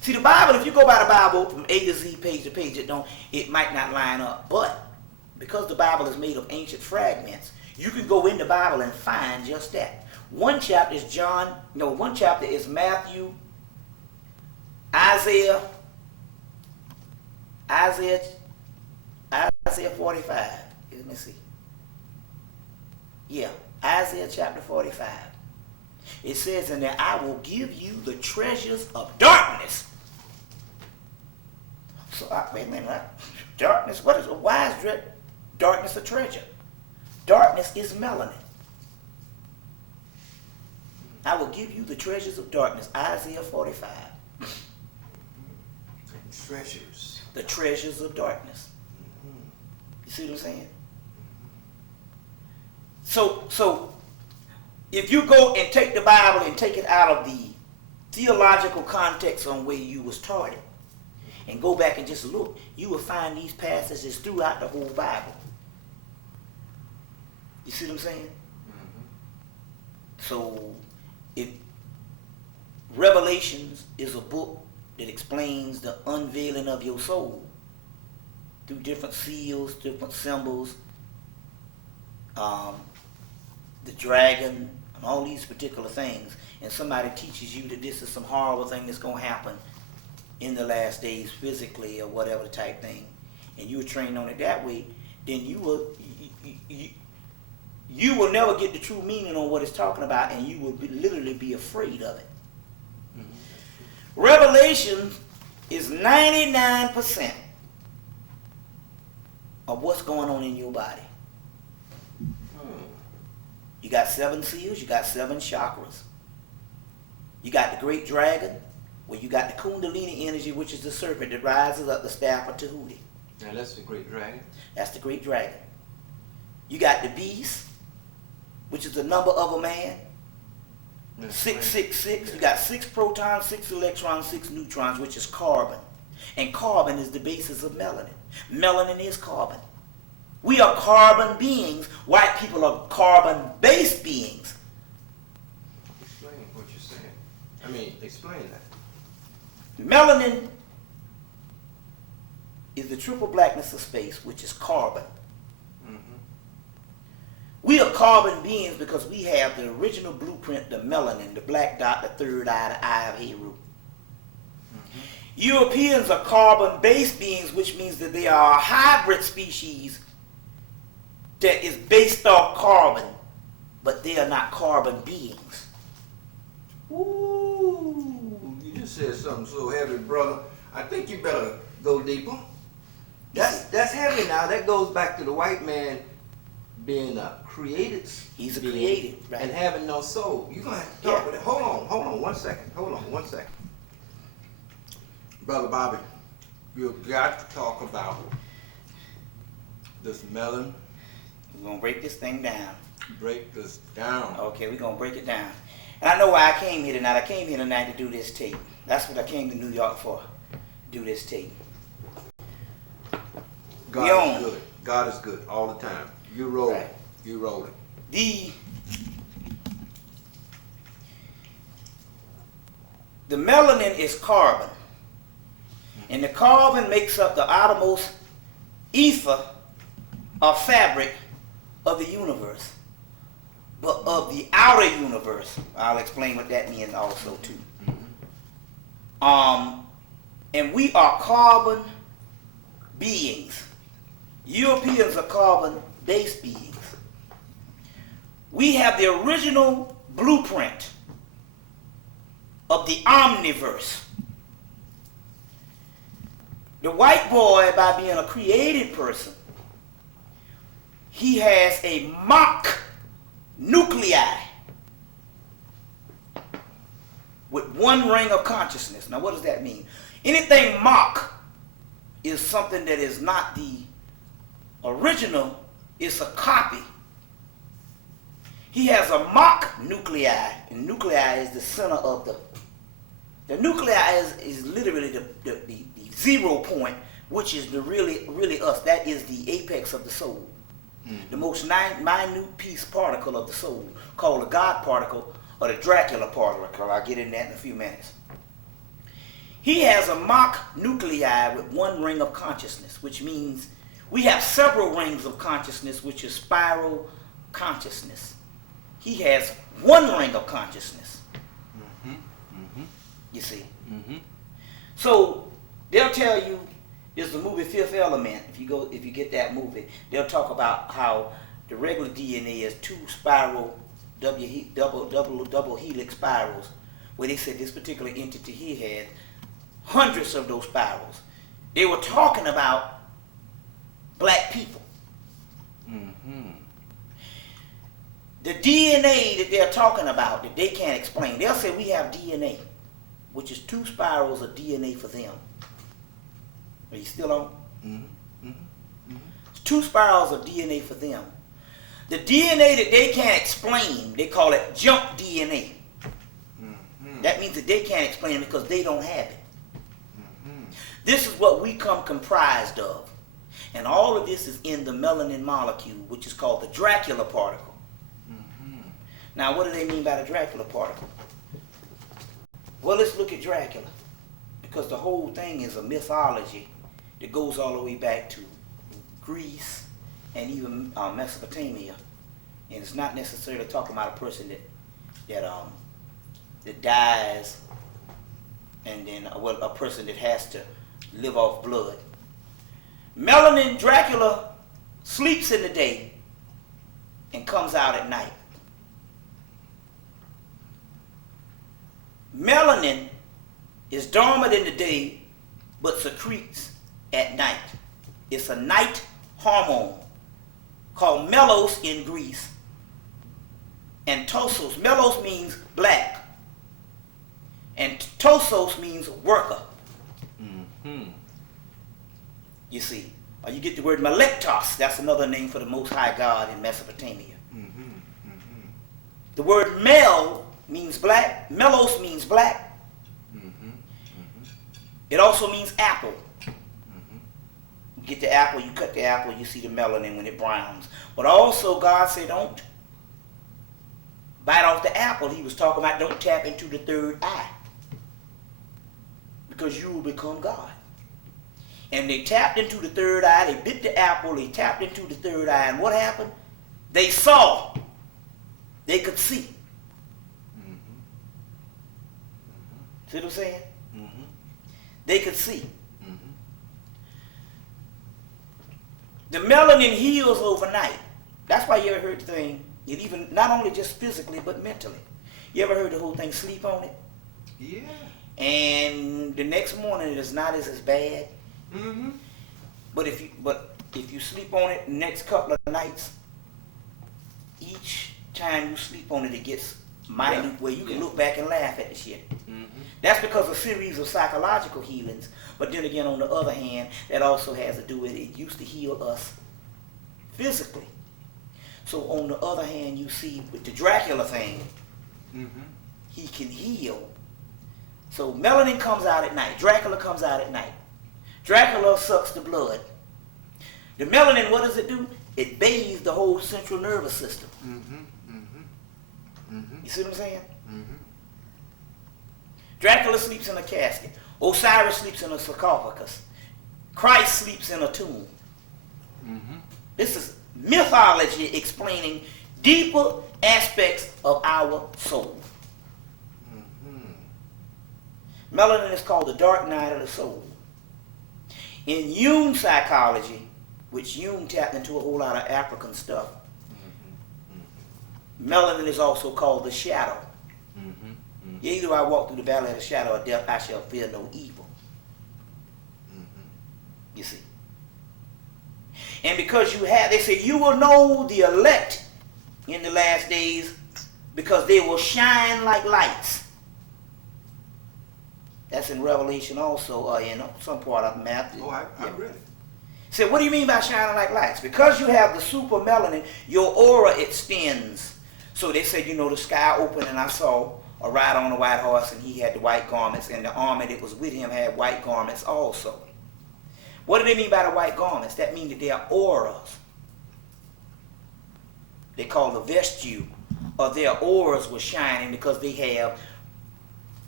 See, the Bible, if you go by the Bible from A to Z, page to page, it might not line up. But because the Bible is made of ancient fragments, you can go in the Bible and find just that. One chapter is Matthew, Isaiah 45. Let me see. Yeah, Isaiah chapter 45. It says in there, I will give you the treasures of darkness. So, wait a minute. Darkness? Why is darkness a treasure? Darkness is melanin. I will give you the treasures of darkness. Isaiah 45. Treasures. The treasures of darkness. You see what I'm saying? So if you go and take the Bible and take it out of the theological context on where you was taught it, and go back and just look, you will find these passages throughout the whole Bible. You see what I'm saying? So if Revelations is a book that explains the unveiling of your soul through different seals, different symbols, the dragon, and all these particular things, and somebody teaches you that this is some horrible thing that's going to happen in the last days physically or whatever type thing, and you were trained on it that way, then you will never get the true meaning on what it's talking about, and you will literally be afraid of it. Revelation is 99% of what's going on in your body. You got 7 seals, you got 7 chakras. You got the great dragon, where you got the Kundalini energy, which is the serpent that rises up the staff of Tahuti. Now that's the great dragon. That's the great dragon. You got the beast, which is the number of a man. 666. You got 6 protons, 6 electrons, 6 neutrons, which is carbon. And carbon is the basis of melanin. Melanin is carbon. We are carbon beings. White people are carbon-based beings. Explain what you're saying. Explain that. Melanin is the triple blackness of space, which is carbon. We are carbon beings because we have the original blueprint, the melanin, the black dot, the third eye, the eye of Heru. Europeans are carbon-based beings, which means that they are a hybrid species that is based off carbon, but they are not carbon beings. Ooh, you just said something so heavy, brother. I think you better go deeper. That's heavy now. That goes back to the white man being a created. He's a created, right? And having no soul. You're going to have to talk with it. Hold on 1 second. Hold on 1 second. Brother Bobby, you've got to talk about this melon. We're going to break this thing down. Break this down. Okay, we're going to break it down. And I know why I came here tonight. I came here tonight to do this tape. That's what I came to New York for, do this tape. God is good. God is good all the time. You roll Right. it. You roll it. The melanin is carbon. And the carbon makes up the outermost ether or fabric of the universe. But of the outer universe. I'll explain what that means also too. And we are carbon beings. Europeans are carbon-based beings. We have the original blueprint of the omniverse. The white boy, by being a created person, he has a Mach nuclei with one ring of consciousness. Now what does that mean? Anything Mach is something that is not the original, it's a copy. He has a Mach nuclei, and nuclei is the center of the nuclei is literally the 0 point, which is the really us. That is the apex of the soul. The most minute piece particle of the soul, called the God particle or the Dracula particle. I'll get into that in a few minutes. He has a Mach nuclei with one ring of consciousness, which means we have several rings of consciousness, which is spiral consciousness. He has one ring of consciousness. You see? So they'll tell you, there's the movie Fifth Element. If you get that movie, they'll talk about how the regular DNA is 2 spiral double helix spirals, where they said this particular entity here had hundreds of those spirals. They were talking about black people. The DNA that they're talking about that they can't explain, they'll say we have DNA, which is 2 spirals of DNA for them. Are you still on? It's 2 spirals of DNA for them. The DNA that they can't explain, they call it junk DNA. That means that they can't explain it because they don't have it. This is what we come comprised of. And all of this is in the melanin molecule, which is called the Dracula particle. Now, what do they mean by the Dracula particle? Well, let's look at Dracula, because the whole thing is a mythology that goes all the way back to Greece and even Mesopotamia. And it's not necessarily talking about a person that dies, and then a person that has to live off blood. Melanin, Dracula sleeps in the day and comes out at night. Melanin is dormant in the day but secretes at night. It's a night hormone called melos in Greece. And tosos, melos means black, and tosos means worker. You see, or you get the word Melektos, that's another name for the Most High God in Mesopotamia. The word mel means black, melos means black. It also means apple. You get the apple, you cut the apple, you see the melanin when it browns. But also God said don't bite off the apple. He was talking about don't tap into the third eye, because you will become God. And they tapped into the third eye, they bit the apple, they tapped into the third eye, and what happened? They saw. They could see. See what I'm saying? They could see. The melanin heals overnight. That's why you ever heard the thing, it even, not only just physically, but mentally. You ever heard the whole thing, sleep on it? Yeah. And the next morning it is not as bad. But if you sleep on it the next couple of nights, each time you sleep on it, it gets minute, where you can look back and laugh at the shit. That's because of a series of psychological healings. But then again, on the other hand, that also has to do with it used to heal us physically. So on the other hand, you see with the Dracula thing, he can heal. So melanin comes out at night. Dracula comes out at night. Dracula sucks the blood. The melanin, what does it do? It bathes the whole central nervous system. You see what I'm saying? Dracula sleeps in a casket. Osiris sleeps in a sarcophagus. Christ sleeps in a tomb. This is mythology explaining deeper aspects of our soul. Melanin is called the dark night of the soul. In Jung psychology, which Jung tapped into a whole lot of African stuff, melanin is also called the shadow. Yea, though I walk through the valley of the shadow of death, I shall fear no evil. You see. And because you have, they say, you will know the elect in the last days because they will shine like lights. That's in Revelation also, in some part of Matthew. Oh, I read it. So what do you mean by shining like lights? Because you have the super melanin, your aura extends. So they said, the sky opened and I saw a rider on a white horse and he had the white garments and the army that was with him had white garments also. What do they mean by the white garments? That means that they are auras. They call the vesture, or their auras were shining because they have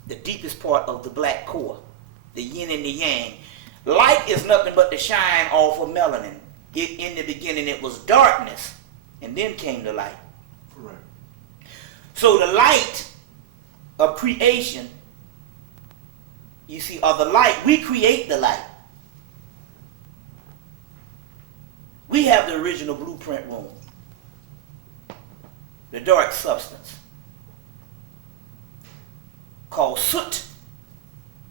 the deepest part of the black core, the yin and the yang. Light is nothing but the shine off of melanin. In the beginning it was darkness, and then came the light. Correct. So the light of creation, you see, or the light, we create the light. We have the original blueprint room, the dark substance, called soot.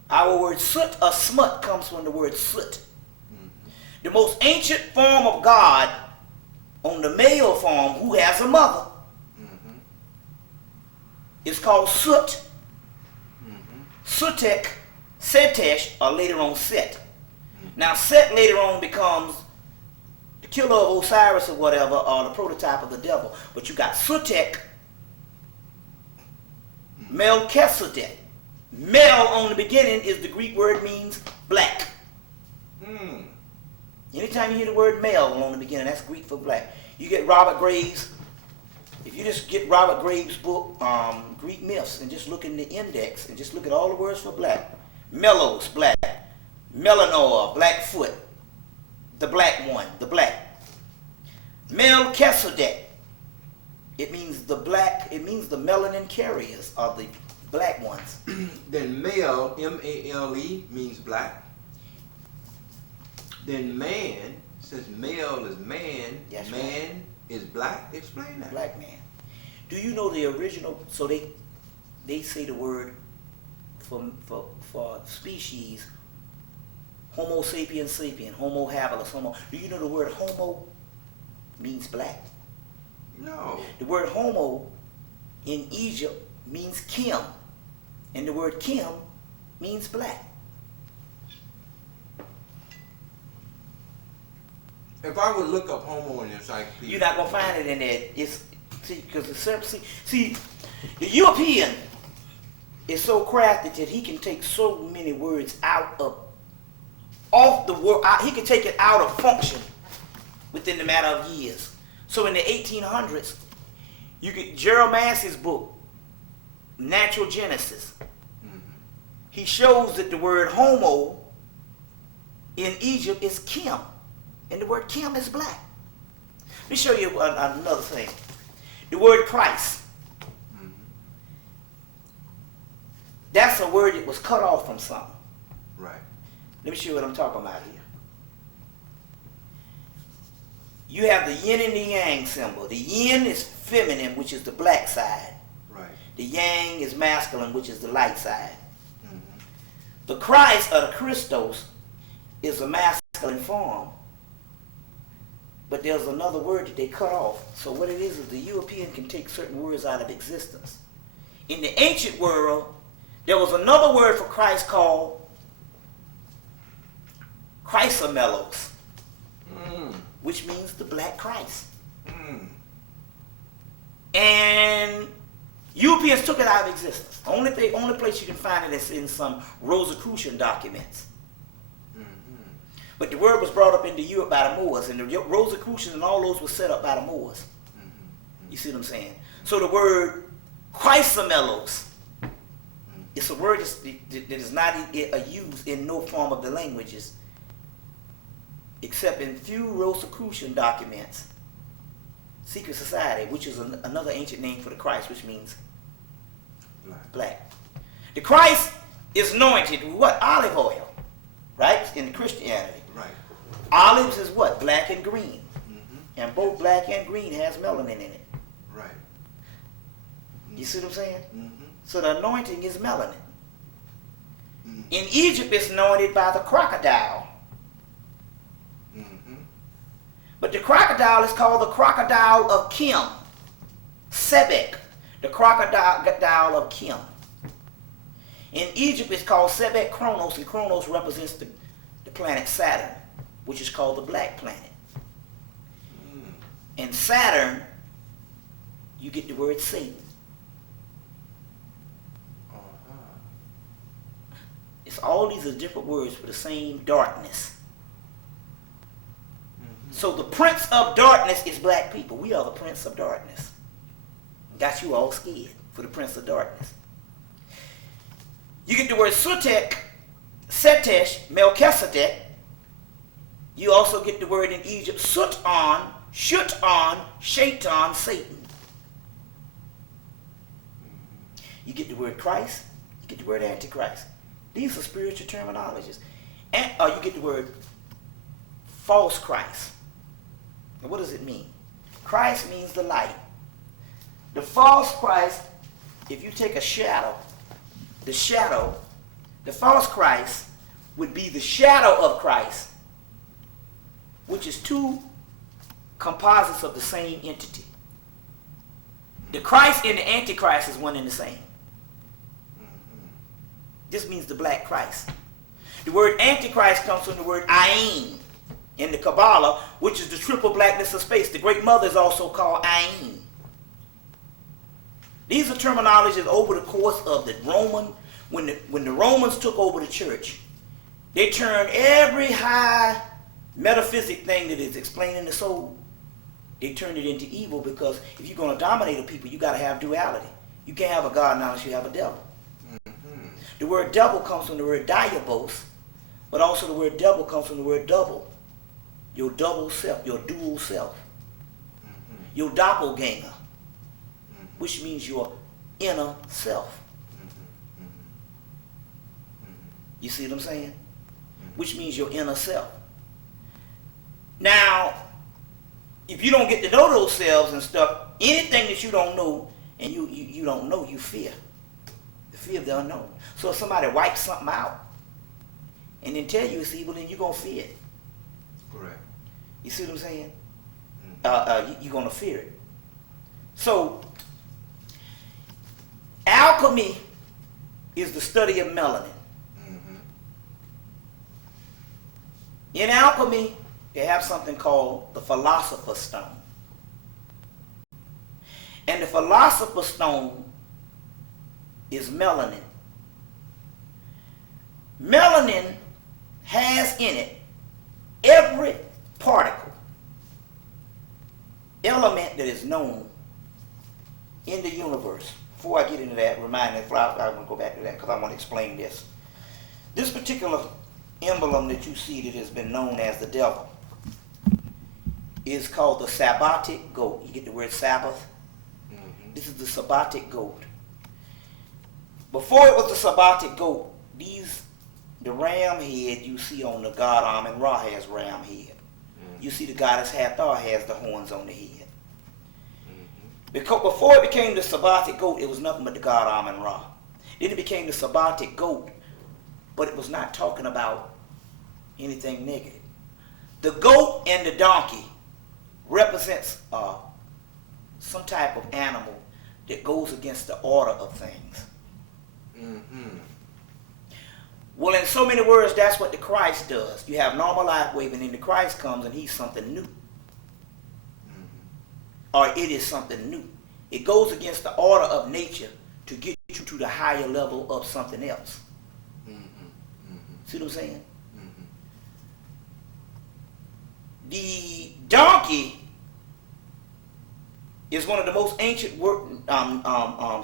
Our word soot or smut comes from the word soot. The most ancient form of God on the male form who has a mother is called soot. Sutek, Setesh, or later on Set. Now Set later on becomes the killer of Osiris or whatever, or the prototype of the devil. But you got Sutek, Melchizedek. Mel on the beginning is the Greek word means black. Anytime you hear the word mel on the beginning, that's Greek for black. You get Robert Graves. If you just get Robert Graves' book, Greek Myths, and just look in the index and just look at all the words for black. Melos, black. Melanor, blackfoot. The black one, the black. Melchizedek. It means the black, it means the melanin carriers are the black ones. Then male, M-A-L-E, means black. Then man, since male is man, That's man right. is black. Explain that. Black man. Do you know the original? So they say the word for species, Homo sapiens sapien, Homo habilis, Homo. Do you know the word Homo means black? No. The word Homo in Egypt means Kim, and the word Kim means black. If I would look up homo in the encyclopedia, You're not gonna find it in there. It's because see, the European is so crafty that he can take so many words out of off the word. He can take it out of function within the matter of years. So in the 1800s, you get Gerald Massey's book, Natural Genesis. He shows that the word homo in Egypt is Kim. And the word Kim is black. Let me show you another thing. The word Christ. That's a word that was cut off from something. right. Let me show you what I'm talking about here. You have the yin and the yang symbol. The yin is feminine, which is the black side. Right. The yang is masculine, which is the light side. The Christ, or the Christos, is a masculine form. But there's another word that they cut off. So what it is the European can take certain words out of existence. In the ancient world, there was another word for Christ called Chrysomelos, which means the black Christ. And Europeans took it out of existence. Only place you can find it is in some Rosicrucian documents. But the word was brought up into Europe by the Moors, and the Rosicrucians and all those were set up by the Moors. You see what I'm saying? So the word Chrysomelos, it's a word that is not used in no form of the languages, except in few Rosicrucian documents. Secret society, which is another ancient name for the Christ, which means black. The Christ is anointed with what? Olive oil, right? In Christianity. Right. Olives is what? Black and green. And both black and green has melanin in it. Right. You see what I'm saying? So the anointing is melanin. In Egypt, it's anointed by the crocodile. But the crocodile is called the crocodile of Kim. Sebek, the crocodile of Kim. In Egypt, it's called Sebek Kronos, and Kronos represents the planet Saturn, which is called the black planet. And Saturn, you get the word Satan. It's all these are different words for the same darkness. So the prince of darkness is black people. We are the prince of darkness. Got you all scared for the prince of darkness. You get the word Sutek, Setesh, Melchizedek. You also get the word in Egypt Sutan, Shutan, Shaitan, Satan. You get the word Christ. You get the word Antichrist. These are spiritual terminologies. And you get the word false Christ. Now, what does it mean? Christ means the light. The false Christ, if you take a shadow, the false Christ would be the shadow of Christ, which is two composites of the same entity. The Christ and the Antichrist is one and the same. This means the black Christ. The word Antichrist comes from the word Ayin in the Kabbalah, which is the triple blackness of space. The Great Mother is also called Ayin. These are terminologies over the course of the Roman, when the Romans took over the church, they turned every high metaphysic thing that is explaining the soul, they turned it into evil, because if you're going to dominate a people, you got to have duality. You can't have a God unless you have a devil. The word devil comes from the word diabos, but also the word devil comes from the word double. Your double self, your dual self. Your doppelganger, which means your inner self. You see what I'm saying? Which means your inner self. Now, if you don't get to know those selves and stuff, anything that you don't know and you don't know, you fear. The fear of the unknown. So if somebody wipes something out and then tell you it's evil, then you're going to fear it. Correct. You see what I'm saying? You're going to fear it. So, alchemy is the study of melanin. In alchemy, they have something called the Philosopher's Stone. And the Philosopher's Stone is melanin. Melanin has in it every particle, element that is known in the universe. Before I get into that, remind me, I'm going to go back to that because I want to explain this. This particular emblem that you see that has been known as the devil is called the Sabbatic goat. You get the word Sabbath? This is the Sabbatic goat. Before it was the Sabbatic goat, the ram head you see on the god Amun-Ra has ram head. You see the goddess Hathor has the horns on the head. Because before it became the Sabbatic goat, it was nothing but the god Amun-Ra. Then it became the Sabbatic goat, but it was not talking about anything negative. The goat and the donkey represents some type of animal that goes against the order of things. Well, in so many words, that's what the Christ does. You have normal life wave, and then the Christ comes and he's something new. Or it is something new. It goes against the order of nature to get you to the higher level of something else. See what I'm saying? The donkey is one of the most ancient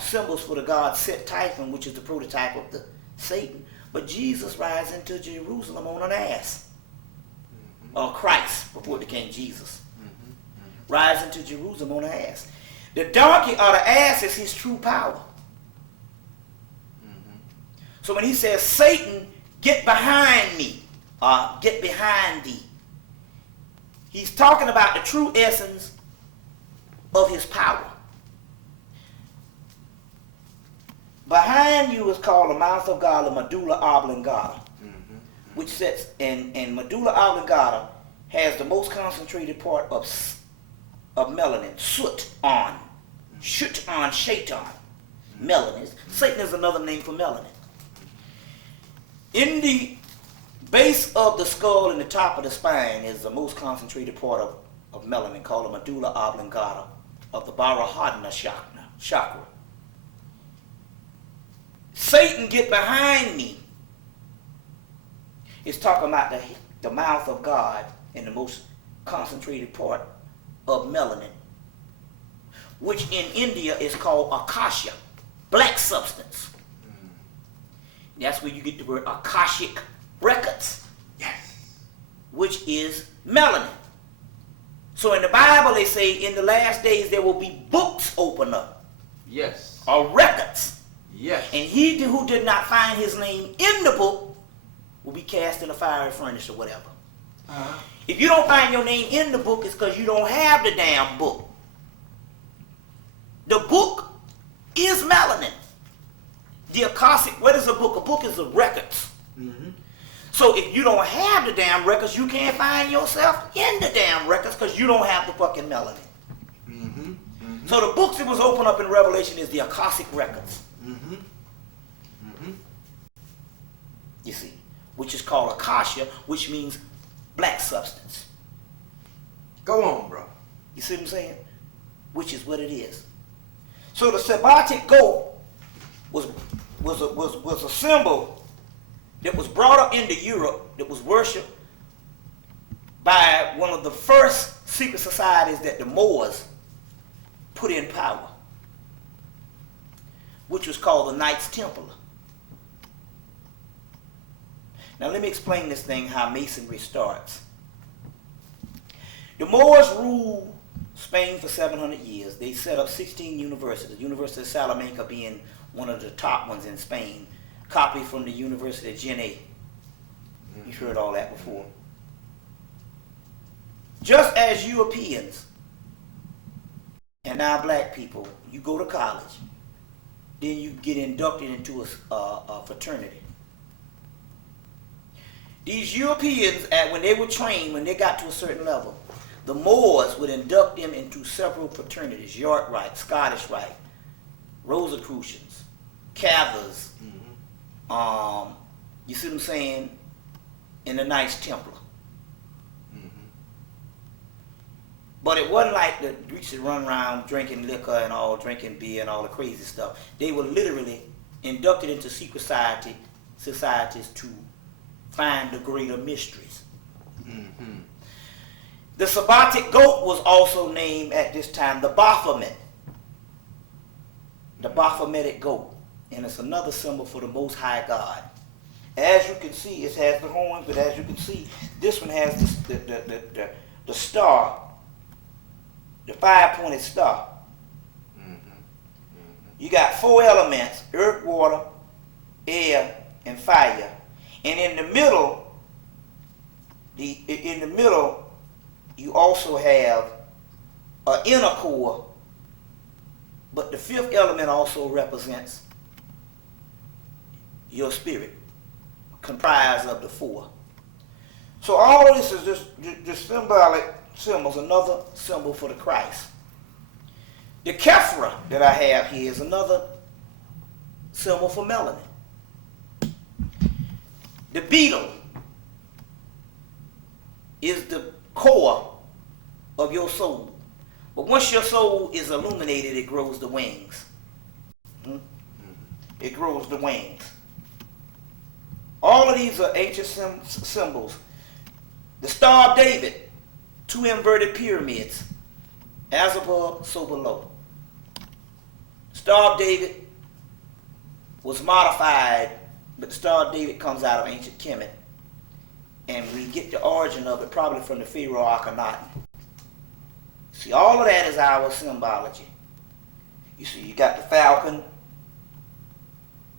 symbols for the god Set Typhon, which is the prototype of the Satan. But Jesus rides into Jerusalem on an ass. Or Christ, before it became Jesus. Rides into Jerusalem on an ass. The donkey or the ass is his true power. So when he says, Satan, get behind me, or get behind thee, he's talking about the true essence of his power. Behind you is called the mouth of God, the Medulla Oblongata, which sets, and Medulla Oblongata has the most concentrated part of melanin, shaitan, melanin. Satan is another name for melanin. In the base of the skull and the top of the spine is the most concentrated part of melanin, called the Medulla Oblongata of the BrotherRonn chakra. Satan, get behind me, is talking about the mouth of God and the most concentrated part of melanin, which in India is called akasha, black substance. That's where you get the word Akashic records. Yes. Which is melanin. So in the Bible they say in the last days there will be books open up. Yes. Or records. Yes. And he who did not find his name in the book will be cast in a fiery furnace or whatever. If you don't find your name in the book, it's because you don't have the damn book. The book is melanin. The Akashic, what is a book? A book is the records. So if you don't have the damn records, you can't find yourself in the damn records because you don't have the fucking melanin. So the books that was opened up in Revelation is the Akashic records. You see, which is called Akasha, which means black substance. Go on, bro. You see what I'm saying? Which is what it is. So the Sabbatic goat was a symbol that was brought up into Europe, that was worshipped by one of the first secret societies that the Moors put in power, which was called the Knights Templar. Now let me explain this thing, how Masonry starts. The Moors ruled Spain for 700 years. They set up 16 universities, University of Salamanca being one of the top ones in Spain, copied from the University of Jena. You've heard all that before. Just as Europeans and now black people, you go to college, then you get inducted into a fraternity. These Europeans, when they were trained, when they got to a certain level, the Moors would induct them into several fraternities: York Rite, Scottish Rite, Rosicrucians, Cathars, you see what I'm saying, and the Knights Templar. But it wasn't like the Greeks that run around drinking liquor and all, drinking beer and all the crazy stuff. They were literally inducted into secret societies to find the greater mysteries. The Sabbatic goat was also named at this time the Baphomet. The Baphometic goat. And it's another symbol for the Most High God. As you can see, it has the horns, but as you can see, this one has the star, the 5-pointed star. You got 4 elements: earth, water, air, and fire. And in the middle, you also have an inner core, but the 5th element also represents your spirit, comprised of the 4. So all of this is just symbolic symbols, another symbol for the Christ. The Kephra that I have here is another symbol for melanin. The beetle is the core of your soul. But once your soul is illuminated, it grows the wings. It grows the wings. All of these are ancient symbols. The Star of David two inverted pyramids, as above, so below. Star of David was modified, but the Star of David comes out of ancient Kemet, and we get the origin of it probably from the Pharaoh Akhenaten. See, all of that is our symbology. You see, you got the falcon,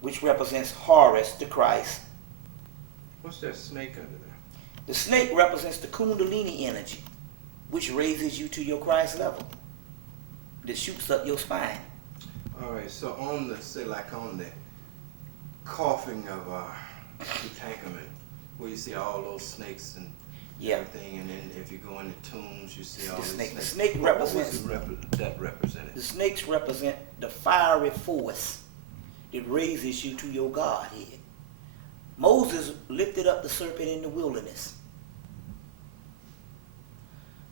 which represents Horus, the Christ. What's that snake under there? The snake represents the Kundalini energy, which raises you to your Christ level, that shoots up your spine. All right, so on the, say like on the coffin of Tutankhamun, where you see all those snakes and everything, and then if you go in the tombs, you see all these snakes. The snake represents, that represented? the snakes represent the fiery force that raises you to your Godhead. Moses lifted up the serpent in the wilderness.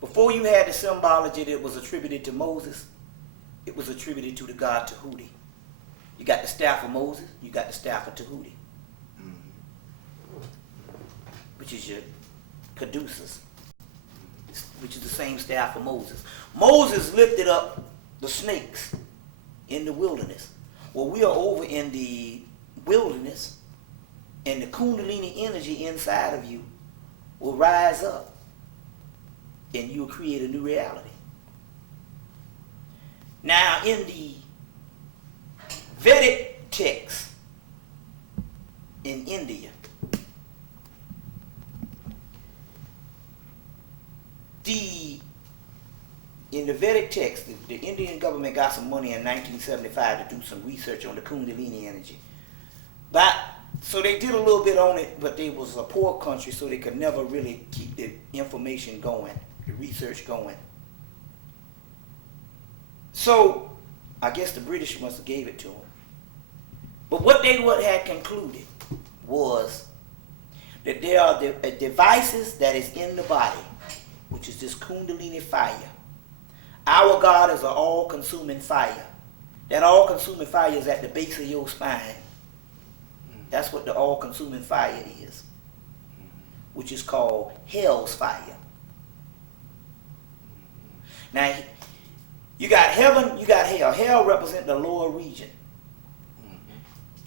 Before you had the symbology that was attributed to Moses, it was attributed to the god Tahuti. You got the staff of Moses, you got the staff of Tahuti, which is your caduceus, which is the same staff of Moses. Moses lifted up the snakes in the wilderness. Well, we are over in the wilderness, and the Kundalini energy inside of you will rise up, and you'll create a new reality. Now, in the Vedic text in India, in the Vedic text, the Indian government got some money in 1975 to do some research on the Kundalini energy. So they did a little bit on it, but they was a poor country, so they could never really keep the information going, the research going. So I guess the British must have gave it to them. But what they had concluded was that there are devices that is in the body, which is this Kundalini fire. Our God is an all-consuming fire. That all-consuming fire is at the base of your spine. That's what the all-consuming fire is, which is called hell's fire. Now, you got heaven, you got hell. Hell represents the lower region.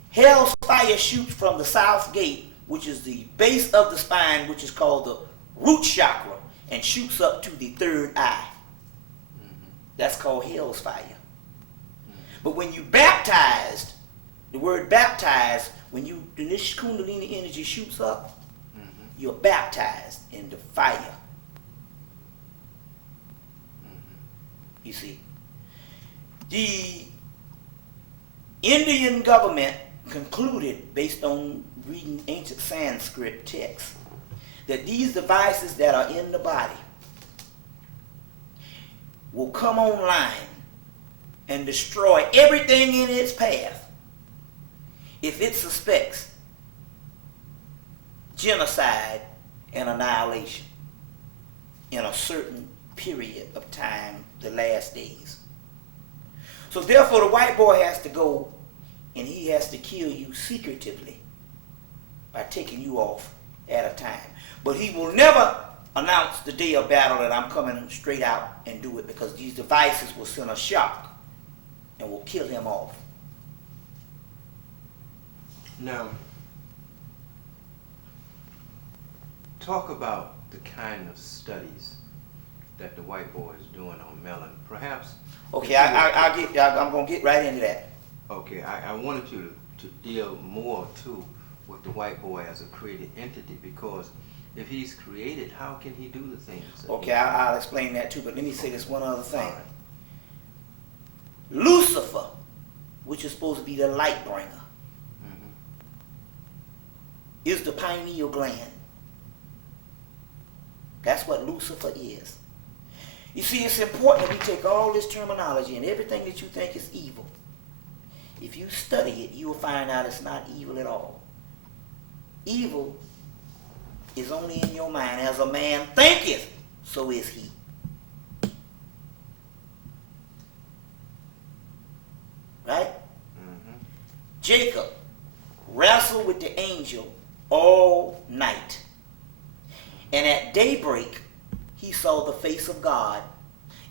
Hell's fire shoots from the south gate, which is the base of the spine, which is called the root chakra, and shoots up to the third eye. That's called hell's fire. But when you baptized, the word baptized, when this Kundalini energy shoots up, you're baptized in the fire. You see, the Indian government concluded, based on reading ancient Sanskrit texts, that these devices that are in the body will come online and destroy everything in its path if it suspects genocide and annihilation in a certain period of time, the last days. So therefore the white boy has to go and he has to kill you secretively by taking you off at a time. But he will never announce the day of battle that I'm coming straight out and do it, because these devices will send a shock and will kill him off. Now, talk about the kind of studies that the white boy is doing on melanin. Perhaps. Okay, I'm going to get right into that. Okay, I wanted you to deal more too with the white boy as a created entity, because if he's created, how can he do the things? Okay, I'll explain that too, but let me say this one other thing. Right. Lucifer, which is supposed to be the light bringer, is the pineal gland. That's what Lucifer is. You see, it's important that we take all this terminology and everything that you think is evil. If you study it, you will find out it's not evil at all. Evil is only in your mind. As a man thinketh, so is he. Right? Jacob wrestled with the angel all night. And at daybreak, he saw the face of God,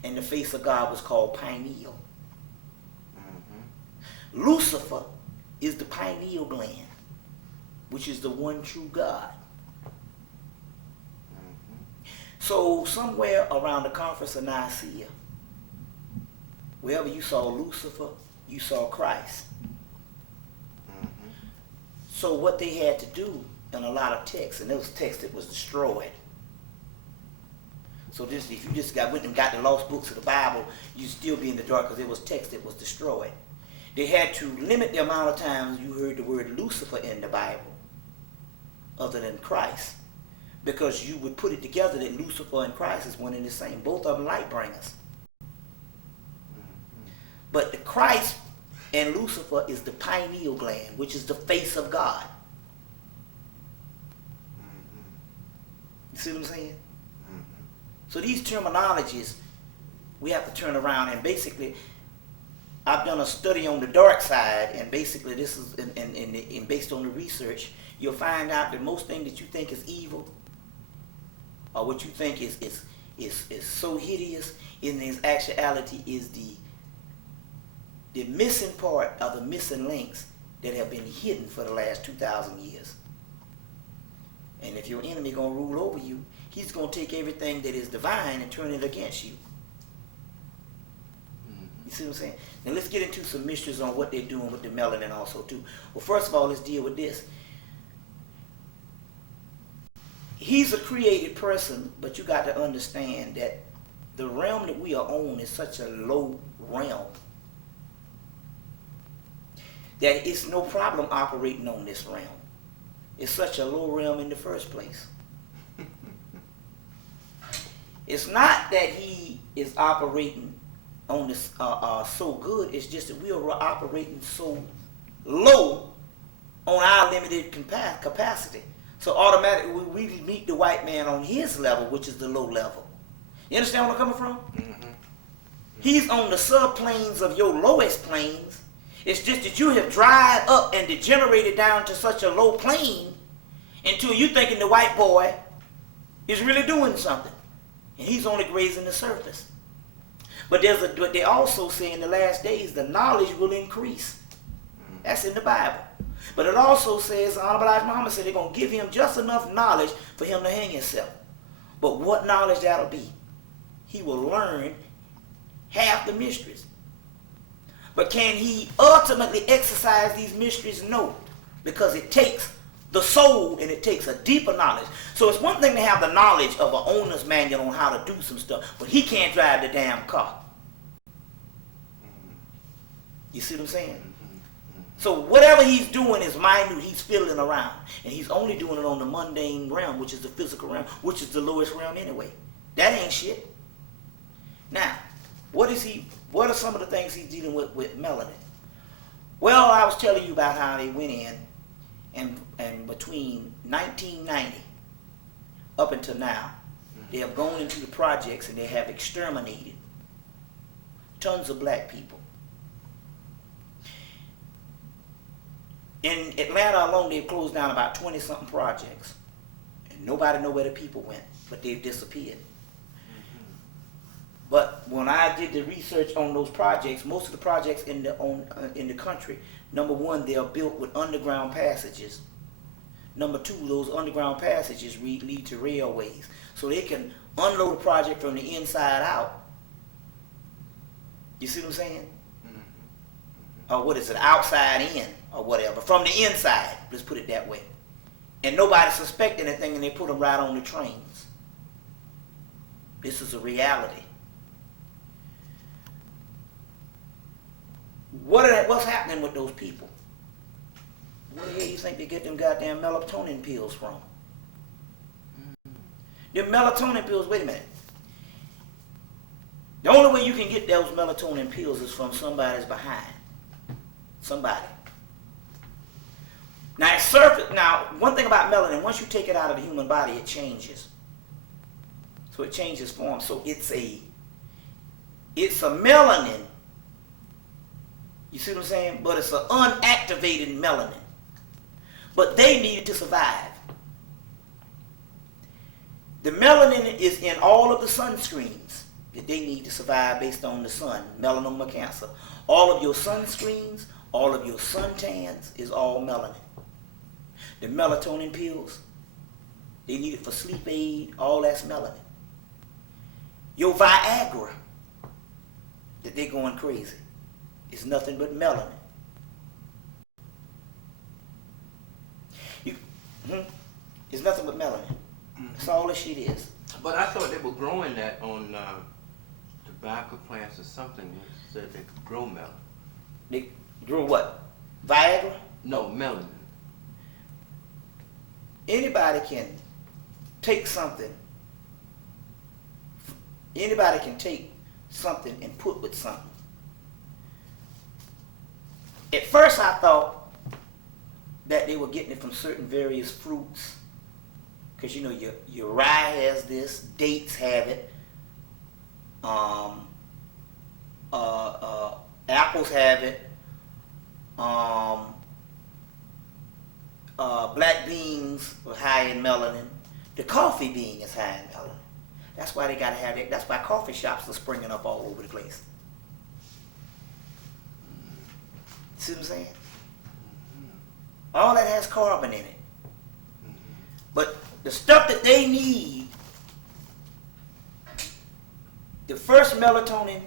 and the face of God was called pineal. Lucifer is the pineal gland, which is the one true God. So somewhere around the conference of Nicaea, wherever you saw Lucifer, you saw Christ. So what they had to do in a lot of texts, and those texts that was destroyed. So this, if you just went and got the lost books of the Bible, you'd still be in the dark because it was text that was destroyed. They had to limit the amount of times you heard the word Lucifer in the Bible, other than Christ, because you would put it together that Lucifer and Christ is one and the same. Both of them light bringers. But the Christ and Lucifer is the pineal gland, which is the face of God. You see what I'm saying? So these terminologies, we have to turn around, and basically, I've done a study on the dark side, and basically this is, and based on the research, you'll find out that most things that you think is evil, or what you think is so hideous, in its actuality is the missing part of the missing links that have been hidden for the last 2,000 years. And if your enemy gonna rule over you, he's gonna take everything that is divine and turn it against you. You see what I'm saying? Now let's get into some mysteries on what they're doing with the melanin also too. Well, first of all, let's deal with this. He's a created person, but you got to understand that the realm that we are on is such a low realm that it's no problem operating on this realm. It's such a low realm in the first place. It's not that he is operating on this so good, it's just that we are operating so low on our limited capacity. So automatically we meet the white man on his level, which is the low level. You understand where I'm coming from? He's on the subplanes of your lowest planes. It's just that you have dried up and degenerated down to such a low plane until you thinking the white boy is really doing something. And he's only grazing the surface. But what they also say in the last days, the knowledge will increase. That's in the Bible. But it also says, Honorable Elijah Muhammad said they're going to give him just enough knowledge for him to hang himself. But what knowledge that'll be? He will learn half the mysteries. But can he ultimately exercise these mysteries? No. Because it takes the soul and it takes a deeper knowledge. So it's one thing to have the knowledge of an owner's manual on how to do some stuff, but he can't drive the damn car. You see what I'm saying? So whatever he's doing is minute, he's fiddling around. And he's only doing it on the mundane realm, which is the physical realm, which is the lowest realm anyway. That ain't shit. Now, what are some of the things he's dealing with melanin? Well, I was telling you about how they went in and between 1990 up until now, they have gone into the projects and they have exterminated tons of black people. In Atlanta alone, they've closed down about 20-something projects. And nobody know where the people went, but they've disappeared. But when I did the research on those projects, most of the projects in the country, number one, they are built with underground passages. Number two, those underground passages lead to railways. So they can unload a project from the inside out. You see what I'm saying? Or what is it, outside in, or whatever, from the inside, let's put it that way. And nobody suspect anything, and they put them right on the trains. This is a reality. What's happening with those people? Where the hell you think they get them goddamn melatonin pills from? The melatonin pills, wait a minute. The only way you can get those melatonin pills is from somebody's behind. Somebody. Now, one thing about melanin, once you take it out of the human body, it changes. So it changes form. So it's a melanin. You see what I'm saying? But it's an unactivated melanin. But they need it to survive. The melanin is in all of the sunscreens that they need to survive based on the sun, melanoma cancer. All of your sunscreens, all of your suntans is all melanin. The melatonin pills, they need it for sleep aid, all that's melanin. Your Viagra, that they're going crazy, is nothing but melanin. It's nothing but melanin. That's all this shit is. But I thought they were growing that on tobacco plants or something. They said they could grow melanin. They grew what? Viagra? No, melanin. Anybody can take something. Anybody can take something and put with something. At first I thought that they were getting it from certain various fruits. Because you know your rye has this, dates have it, apples have it, black beans are high in melanin. The coffee bean is high in melanin. That's why they gotta have it. That's why coffee shops are springing up all over the place. See what I'm saying? All that has carbon in it. But the stuff that they need, the first melatonin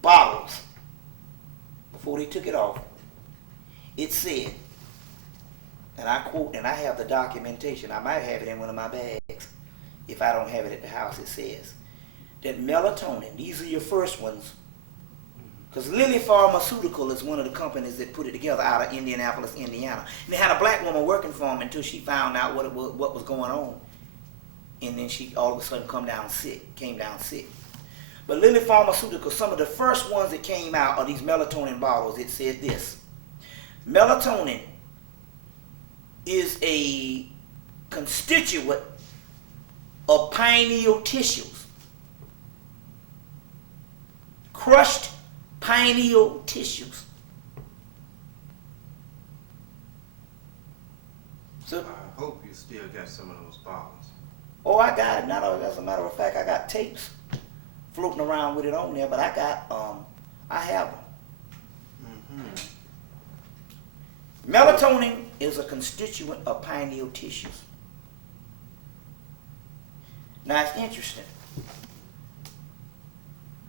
bottles, before they took it off, it said, and I quote, and I have the documentation, I might have it in one of my bags, if I don't have it at the house, it says, that melatonin, these are your first ones, because Lilly Pharmaceutical is one of the companies that put it together out of Indianapolis, Indiana. And they had a black woman working for them until she found out what was going on. And then she all of a sudden came down sick. But Lilly Pharmaceutical, some of the first ones that came out are these melatonin bottles. It said this: melatonin is a constituent of pineal tissues. Crushed pineal tissues. So, I hope you still got some of those bottles. Oh, I got it. Not as a matter of fact, I got tapes floating around with it on there, but I have them. Melatonin is a constituent of pineal tissues. Now it's interesting.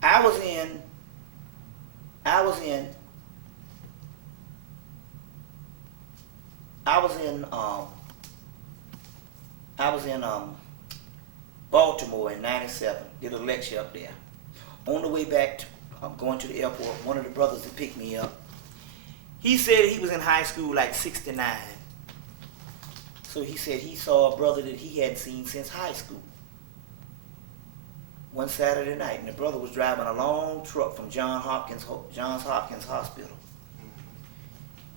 I was in Baltimore in '97. Did a lecture up there. On the way back, going to the airport, one of the brothers that picked me up, he said he was in high school like '69. So he said he saw a brother that he hadn't seen since high school. One Saturday night, and the brother was driving a long truck from Johns Hopkins Hospital.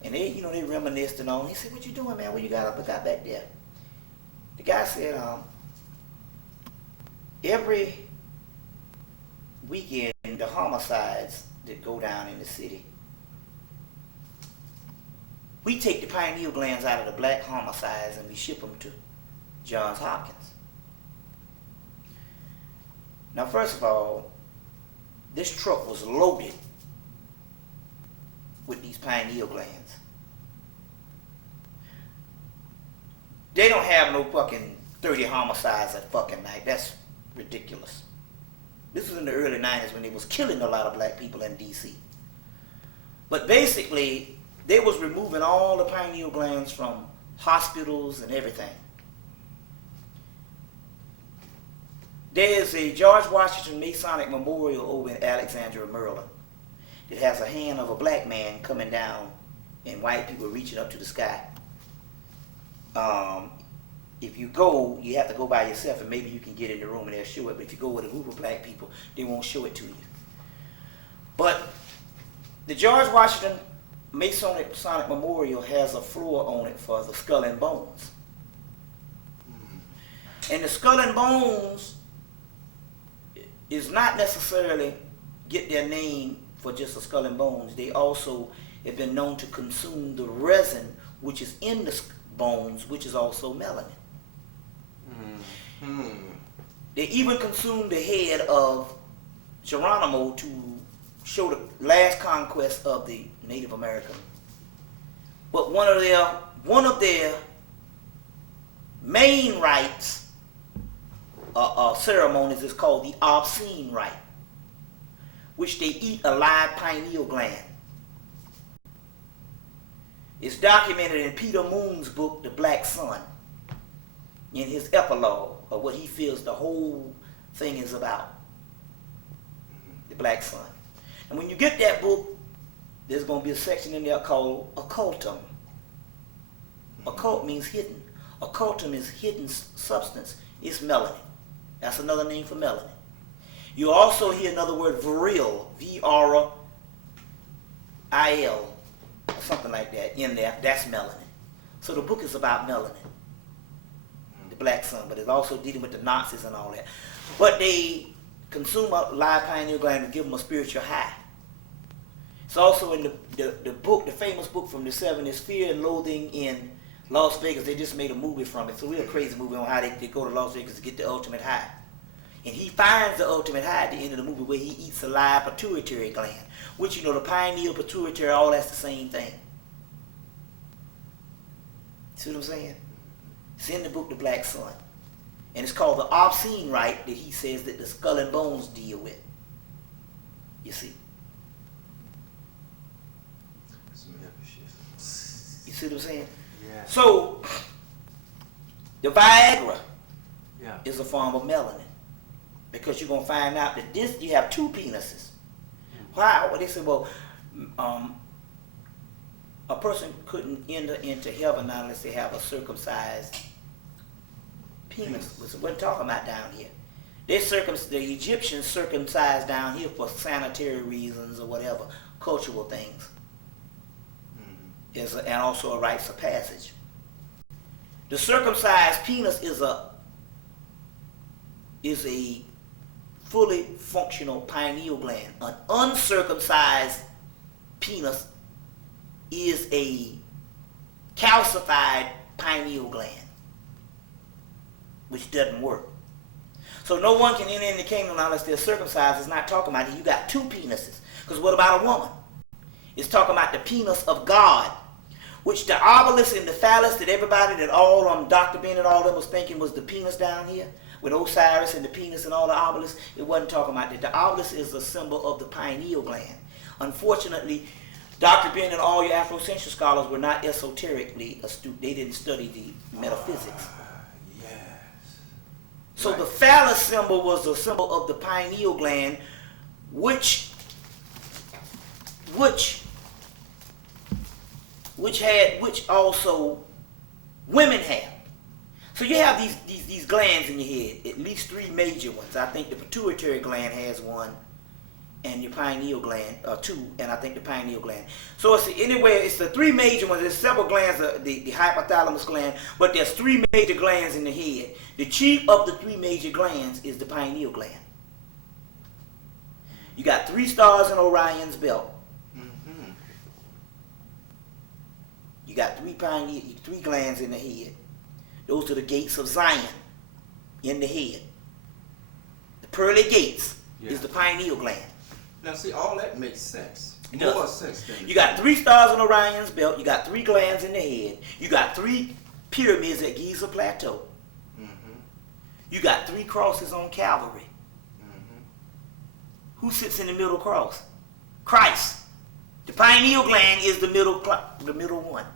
And they reminisced and all. He said, "What you doing, man? What you got back there?" The guy said, every weekend, the homicides that go down in the city, we take the pineal glands out of the black homicides and we ship them to Johns Hopkins. Now, first of all, this truck was loaded with these pineal glands. They don't have no fucking 30 homicides a fucking night. That's ridiculous. This was in the early 90s when they was killing a lot of black people in D.C. But basically, they was removing all the pineal glands from hospitals and everything. There's a George Washington Masonic Memorial over in Alexandria, Maryland. It has a hand of a black man coming down and white people reaching up to the sky. If you go, you have to go by yourself, and maybe you can get in the room and they'll show it. But if you go with a group of black people, they won't show it to you. But the George Washington Masonic Memorial has a floor on it for the skull and bones. And the skull and bones is not necessarily get their name for just the skull and bones. They also have been known to consume the resin which is in the bones, which is also melanin. Mm-hmm. They even consumed the head of Geronimo to show the last conquest of the Native American. But one of their main rites, ceremonies, is called the obscene rite, which they eat a live pineal gland. It's documented in Peter Moon's book, The Black Sun, in his epilogue of what he feels the whole thing is about. The Black Sun. And when you get that book, there's going to be a section in there called occultum. Occult means hidden. Occultum is hidden substance. It's melanin. That's another name for melanin. You also hear another word, viril, V-R-I-L, or something like that in there. That's melanin. So the book is about melanin, the Black Sun, but it's also dealing with the Nazis and all that. But they consume a live pineal gland and give them a spiritual high. It's also in the book, the famous book from the 70s, Fear and Loathing in Las Vegas. They just made a movie from it. It's a real crazy movie on how they go to Las Vegas to get the ultimate high. And he finds the ultimate high at the end of the movie where he eats a live pituitary gland, which, you know, the pineal, pituitary, all that's the same thing. See what I'm saying? It's in the book, The Black Sun. And it's called the obscene rite that he says that the skull and bones deal with. You see? You see what I'm saying? Yeah. So, the Viagra is a form of melanin. Because you're going to find out that this, you have two penises. Why? Well, they say, well, a person couldn't enter into heaven unless they have a circumcised penis. Which we're talking about down here. The Egyptians circumcised down here for sanitary reasons or whatever, cultural things. And also a rites of passage. The circumcised penis is a fully functional pineal gland. An uncircumcised penis is a calcified pineal gland, which doesn't work. So no one can enter in the kingdom unless they're circumcised. It's not talking about it. You got two penises. Because what about a woman? It's talking about the penis of God, which the obelisk and the phallus that everybody, that all Dr. Ben and all them was thinking was the penis down here, with Osiris and the penis and all the obelisks. It wasn't talking about that. The obelisk is a symbol of the pineal gland. Unfortunately, Dr. Ben and all your Afrocentric scholars were not esoterically astute. They didn't study the metaphysics. Yes. So Right. the phallus symbol was a symbol of the pineal gland, which also women have. So you have these glands in your head, at least three major ones. I think the pituitary gland has one, and your pineal gland, two, and I think the pineal gland. So it's the three major ones. There's several glands, the hypothalamus gland, but there's three major glands in the head. The chief of the three major glands is the pineal gland. You got 3 stars in Orion's belt. Mm-hmm. You got three glands in the head. Those are the gates of Zion in the head. The pearly gates is the pineal gland. Now see, all that makes sense. It More does. sense than You got 3 stars in Orion's belt. You got 3 glands in the head. You got 3 pyramids at Giza Plateau. Mm-hmm. You got 3 crosses on Calvary. Mm-hmm. Who sits in the middle cross? Christ. The pineal gland is the middle one.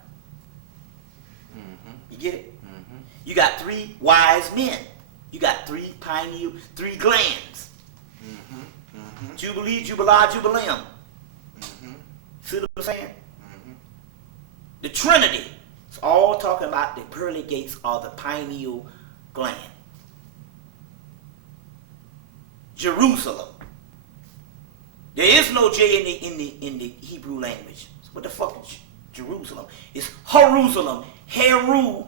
Mm-hmm. You get it? Mm-hmm. You got 3 wise men. You got 3 glands. Mm-hmm. Mm-hmm. Jubilee, jubilah, jubileum. Mm-hmm. See what I'm saying? Mm-hmm. The Trinity. It's all talking about the pearly gates or the pineal gland. Jerusalem. There is no J in the Hebrew language. So what the fuck is Jerusalem? It's Jerusalem. Heru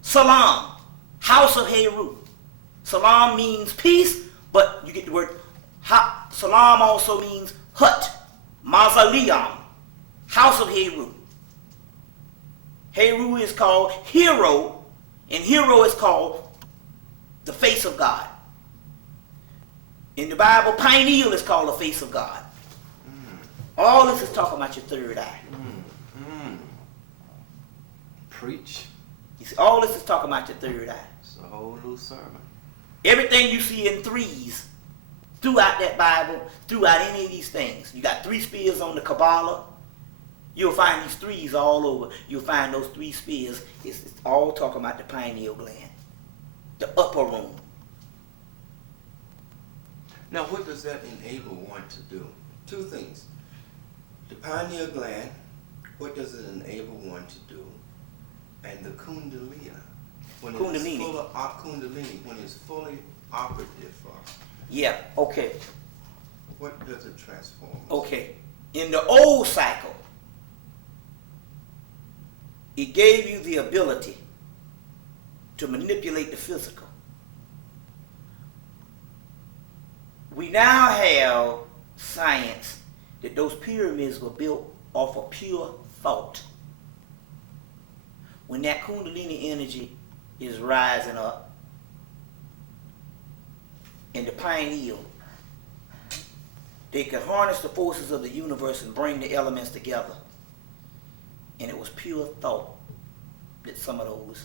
Salam. House of Heru. Salam means peace, but you get the word Salam also means hut. Mausoleum. House of Heru. Heru is called hero, and hero is called the face of God. In the Bible, pineal is called the face of God. All this is talking about your third eye. Preach. You see, all this is talking about your third eye. It's a whole little sermon. Everything you see in threes throughout that Bible, throughout any of these things. You got 3 spears on the Kabbalah. You'll find these threes all over. You'll find those 3 spears. It's all talking about the pineal gland, the upper room. Now, what does that enable one to do? 2 things. The pineal gland, what does it enable one to do? And the kundalini, when Kundalini. it's full of kundalini, when it's fully operative, Yeah, okay. what does it transform? Okay. In the old cycle, it gave you the ability to manipulate the physical. We now have science that those pyramids were built off of pure thought. When that kundalini energy is rising up in the pineal, they could harness the forces of the universe and bring the elements together. And it was pure thought that some of those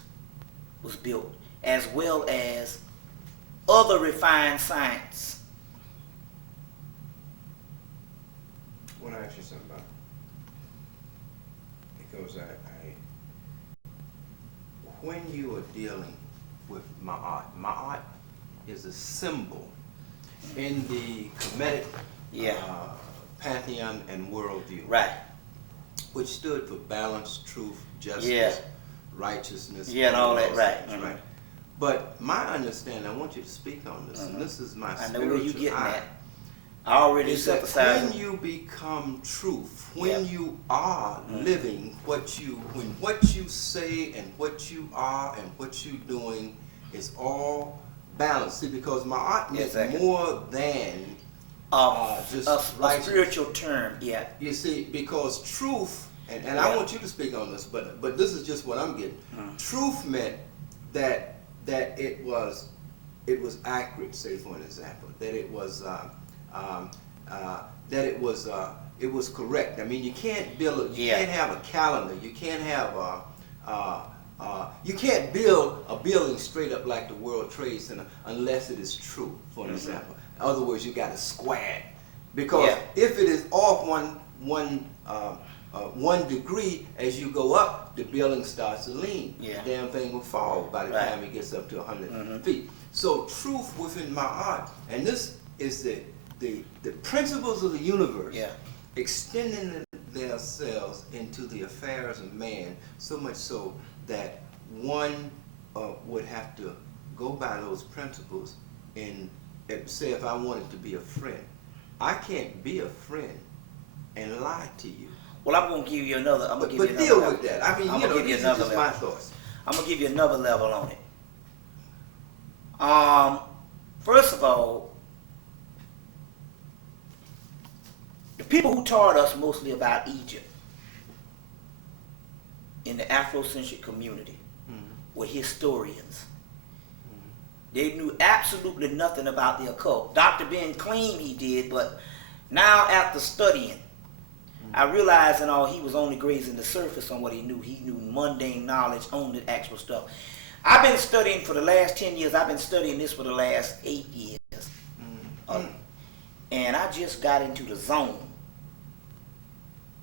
was built, as well as other refined science. I want to ask you something about it. Because when you are dealing with Ma'at is a symbol in the Hermetic pantheon and worldview. Right. Which stood for balance, truth, justice, righteousness. Yeah, and all that, right. Right. But my understanding, I want you to speak on this, and this is my I know where you're getting eye. at. I already Is that synthesized. when you become truth, when Yep. you are living when what you say and what you are and what you're doing is all balanced. See, because my art means more than just a righteous. spiritual term, yeah. You see, because truth, and I want you to speak on this, but this is just what I'm getting. Truth meant that it was accurate. Say, for an example, that it was it was correct. I mean, you can't build you can't have a calendar. You can't have you can't build a building straight up like the World Trade Center unless it is true. For an example, in other words, you got to square it, because if it is off one degree, as you go up, the building starts to lean. The damn thing will fall by the time it gets up to 100 feet. So truth within my art, and this is the principles of the universe extending themselves into the affairs of man, so much so that one would have to go by those principles. And say, if I wanted to be a friend, I can't be a friend and lie to you. Well, I'm going to give you another. But deal with that. I mean, I'm you know, give you these another are just level. my thoughts. I'm going to give you another level on it. First of all, the people who taught us mostly about Egypt in the Afrocentric community were historians. They knew absolutely nothing about the occult. Dr. Ben claimed he did, but now after studying, I realized and all he was only grazing the surface on what he knew. He knew mundane knowledge on the actual stuff. I've been studying for the last 10 years. I've been studying this for the last 8 years. And I just got into the zone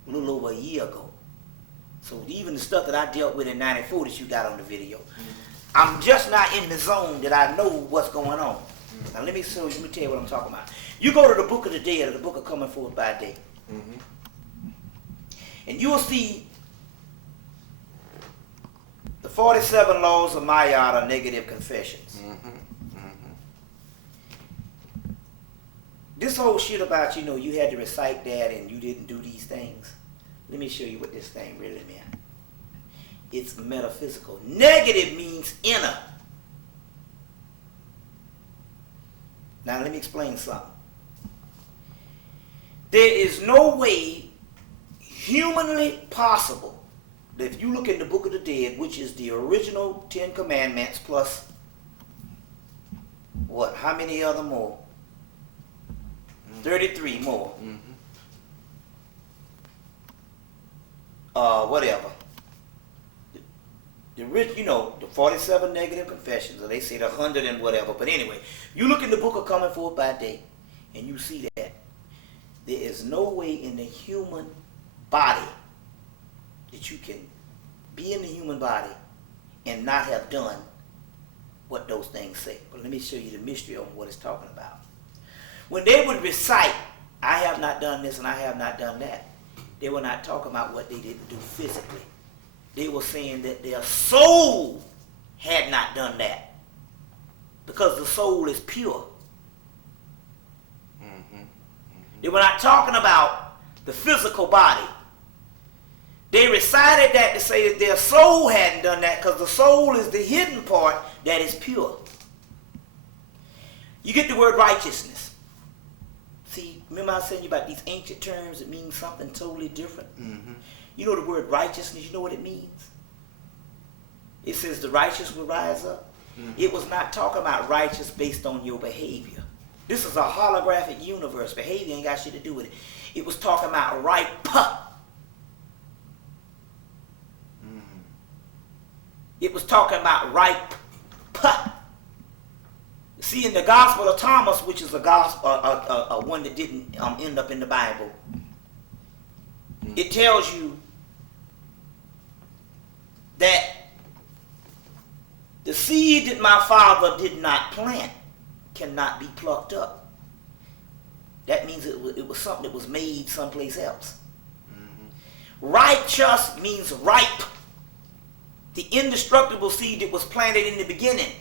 a little over a year ago. So even the stuff that I dealt with in 94 that you got on the video, I'm just not in the zone that I know what's going on. Now let me tell you what I'm talking about. You go to the Book of the Dead, or the Book of Coming Forth by Day, and you will see the 47 laws of Ma'at are negative confessions. This whole shit about, you had to recite that and you didn't do these things. Let me show you what this thing really meant. It's metaphysical. Negative means inner. Now let me explain something. There is no way humanly possible if you look in the Book of the Dead, which is the original 10 Commandments plus what? How many other more? 33 more. Whatever. The rich, the 47 negative confessions, or they say the 100 and whatever. But anyway, you look in the book of Coming Forth by Day, and you see that there is no way in the human body that you can be in the human body and not have done what those things say. But let me show you the mystery on what it's talking about. When they would recite, I have not done this and I have not done that, they were not talking about what they didn't do physically. They were saying that their soul had not done that, because the soul is pure. They were not talking about the physical body. They recited that to say that their soul hadn't done that, because the soul is the hidden part that is pure. You get the word righteousness. See, remember I was saying you about these ancient terms that mean something totally different? You know the word righteousness, you know what it means? It says the righteous will rise up. It was not talking about righteous based on your behavior. This is a holographic universe. Behavior ain't got shit to do with it. It was talking about right. It was talking about right. See, in the Gospel of Thomas, which is a gospel, one that didn't end up in the Bible, it tells you that the seed that my Father did not plant cannot be plucked up. That means it was something that was made someplace else. Righteous means ripe. The indestructible seed that was planted in the beginning.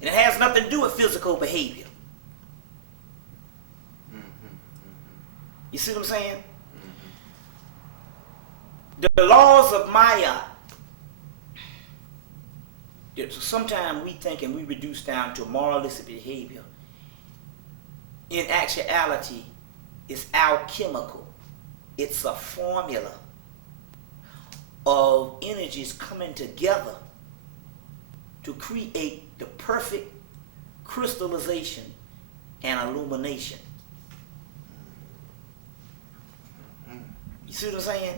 And it has nothing to do with physical behavior. You see what I'm saying? The laws of Maya, sometimes we think and we reduce down to moralistic behavior. In actuality, it's alchemical. It's a formula of energies coming together to create the perfect crystallization and illumination. You see what I'm saying?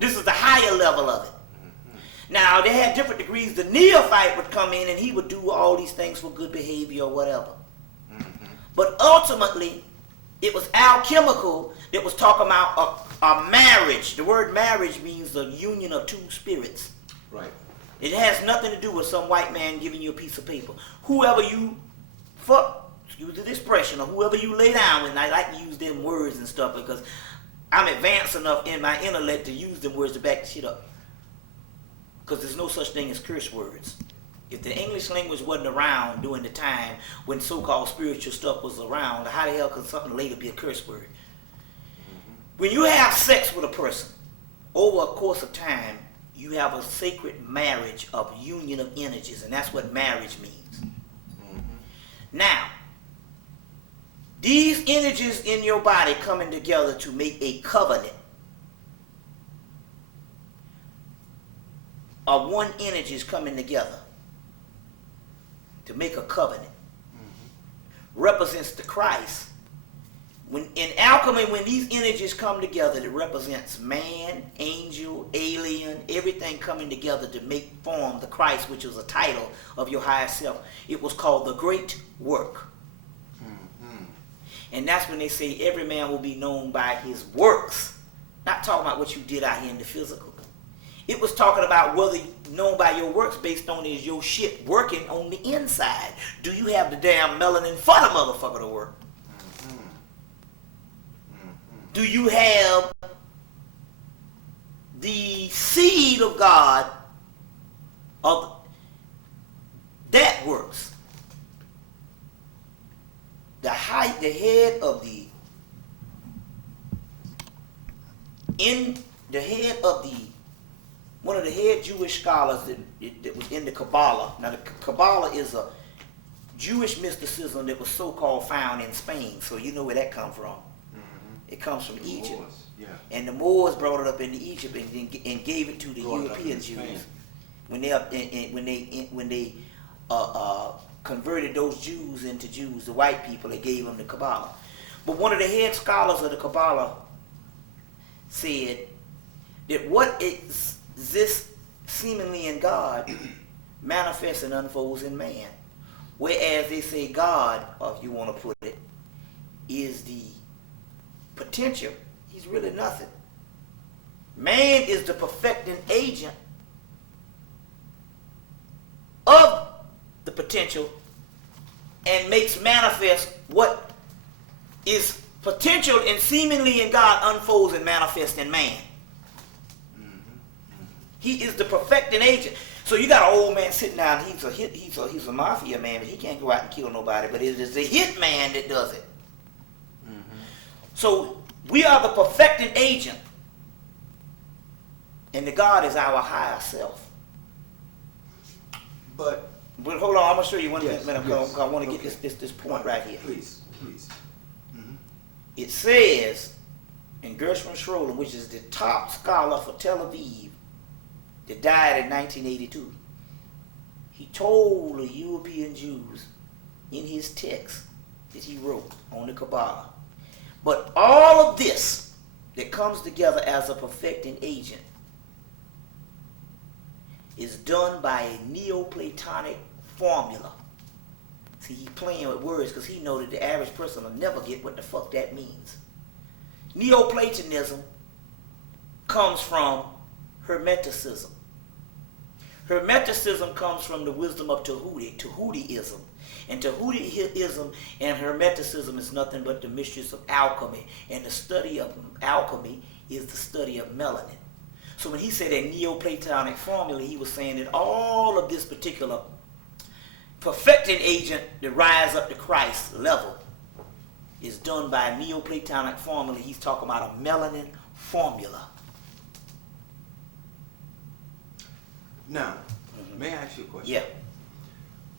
This is the higher level of it. Now, they had different degrees. The neophyte would come in and he would do all these things for good behavior or whatever. But ultimately, it was alchemical that was talking about a marriage. The word marriage means the union of two spirits. Right. It has nothing to do with some white man giving you a piece of paper. Whoever you fuck, excuse the expression, or whoever you lay down with, and I like to use them words and stuff because I'm advanced enough in my intellect to use them words to back the shit up. Because there's no such thing as curse words. If the English language wasn't around during the time when so-called spiritual stuff was around, how the hell could something later be a curse word? When you have sex with a person, over a course of time, you have a sacred marriage of union of energies, and that's what marriage means. Now, these energies in your body coming together to make a covenant of one energies coming together to make a covenant represents the Christ. When in alchemy, when these energies come together, it represents man, angel, alien, everything coming together to make form the Christ, which is a title of your higher self. It was called the Great Work. And that's when they say every man will be known by his works. Not talking about what you did out here in the physical. It was talking about whether you're known by your works based on is your shit working on the inside. Do you have the damn melanin for the motherfucker to work? Do you have the seed of God that works? The head of one of the head Jewish scholars that was in the Kabbalah. Now the Kabbalah is a Jewish mysticism that was so-called found in Spain, so you know where that comes from. It comes from Egypt. Yeah. And the Moors brought it up into Egypt and gave it to the European Jews when they converted those Jews into Jews, the white people. They gave them the Kabbalah. But one of the head scholars of the Kabbalah said that what exists seemingly in God manifests and unfolds in man. Whereas they say God, or if you want to put it, is the potential. He's really nothing. Man is the perfecting agent of the potential and makes manifest what is potential and seemingly in God unfolds and manifests in man. He is the perfecting agent. So you got an old man sitting down. He's a mafia man, but he can't go out and kill nobody. But it is the hit man that does it. So we are the perfecting agent, and the God is our higher self. But hold on, I'm gonna show you one minute. I want to get this point right here. Please. It says in Gershwin Schroeder, which is the top scholar for Tel Aviv, that died in 1982, he told the European Jews in his text that he wrote on the Kabbalah, but all of this that comes together as a perfecting agent is done by a Neoplatonic formula. See, he's playing with words because he knows that the average person will never get what the fuck that means. Neoplatonism comes from Hermeticism. Hermeticism comes from the wisdom of Tahutiism. And Tahutiism and Hermeticism is nothing but the mysteries of alchemy. And the study of alchemy is the study of melanin. So when he said a Neoplatonic formula, he was saying that all of this particular perfecting agent that rise up to Christ level is done by a Neoplatonic formula. He's talking about a melanin formula. Now, may I ask you a question? Yeah.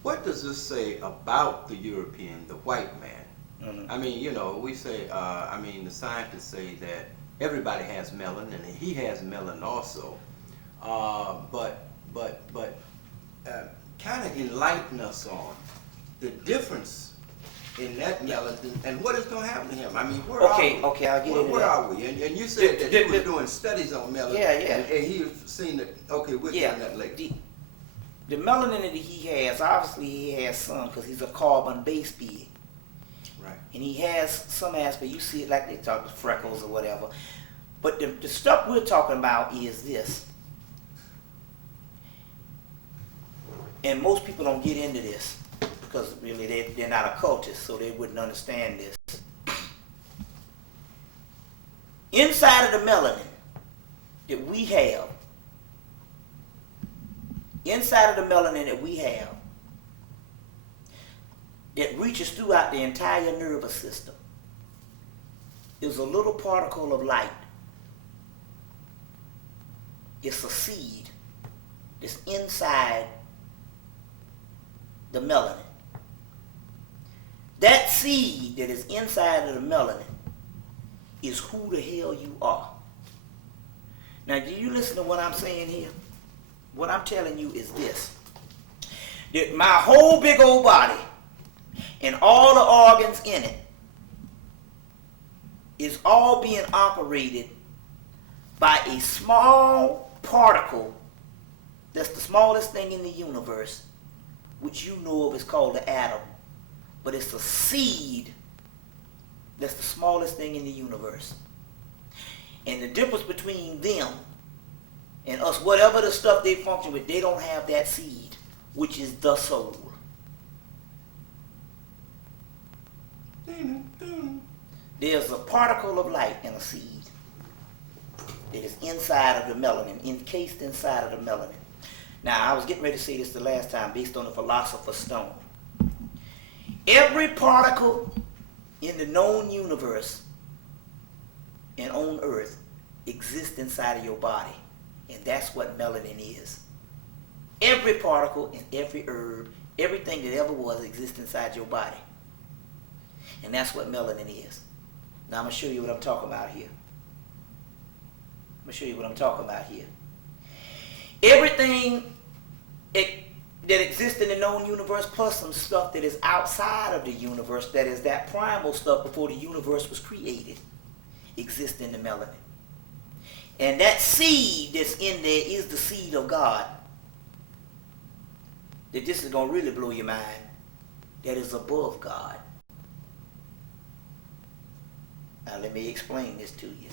What does this say about the European, the white man? I mean, we say, the scientists say that everybody has melanin, and he has melanin also. But kind of enlighten us on the difference in that melanin and what is going to happen to him. I mean, where are we? Okay, I'll get into that. Where are we? And you said that he was doing studies on melanin. Yeah. And he was seeing that, okay, we'll get on that later. The melanin that he has, obviously he has some because he's a carbon-based being. Right. And he has some aspect, you see it like they talk freckles or whatever. But the stuff we're talking about is this. And most people don't get into this because really they're not occultists, so they wouldn't understand this. Inside of the melanin that we have, that reaches throughout the entire nervous system, is a little particle of light. It's a seed that's inside the melanin. That seed that is inside of the melanin is who the hell you are. Now, do you listen to what I'm saying here? What I'm telling you is this. That my whole big old body and all the organs in it is all being operated by a small particle that's the smallest thing in the universe, which you know of is called the atom. But it's a seed that's the smallest thing in the universe. And the difference between them and us, whatever the stuff they function with, they don't have that seed, which is the soul. There's a particle of light in a seed that is inside of the melanin, encased inside of the melanin. Now, I was getting ready to say this the last time based on the Philosopher's Stone. Every particle in the known universe and on Earth exists inside of your body. And that's what melanin is. Every particle and every herb, everything that ever was exists inside your body. And that's what melanin is. Now I'm going to show you what I'm talking about here. Let me show you what I'm talking about here. Everything that exists in the known universe, plus some stuff that is outside of the universe, that is that primal stuff before the universe was created, exists in the melanin. And that seed that's in there is the seed of God. That this is going to really blow your mind. That is above God. Now let me explain this to you.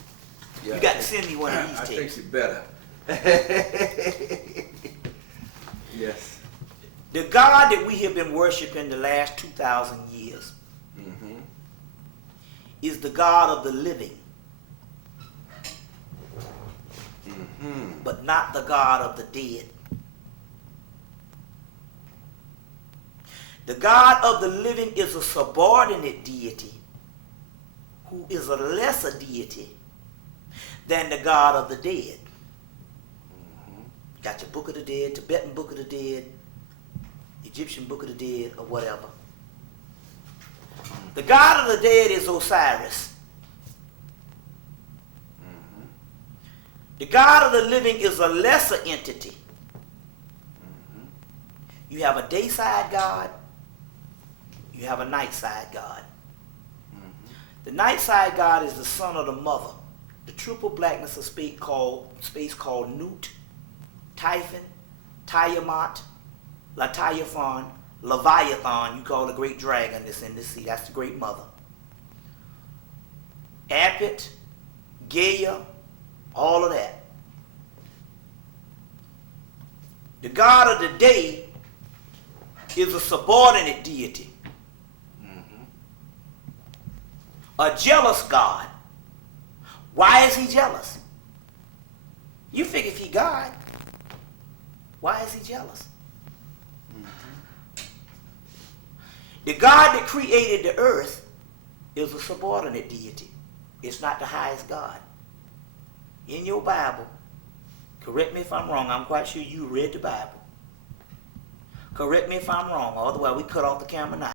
Yeah, you got to send me one of these I tapes. think you better. Yes. The God that we have been worshiping the last 2,000 years is the God of the living, but not the God of the dead. The God of the living is a subordinate deity who is a lesser deity than the God of the dead. Got your Book of the Dead, Tibetan Book of the Dead, Egyptian Book of the Dead, or whatever. The God of the dead is Osiris. The God of the living is a lesser entity. You have a day side God, you have a night side God. The night side God is the son of the mother, the triple blackness of space called Nut, Typhon, Tiamat, Latayaphon, Leviathan, you call the great dragon that's in the sea. That's the great mother. Apit, Gaia, all of that. The God of the day is a subordinate deity. A jealous God. Why is he jealous? You figure if he God, why is he jealous? The God that created the earth is a subordinate deity. It's not the highest God. In your Bible, correct me if I'm wrong, I'm quite sure you read the Bible. Correct me if I'm wrong, otherwise we cut off the camera now.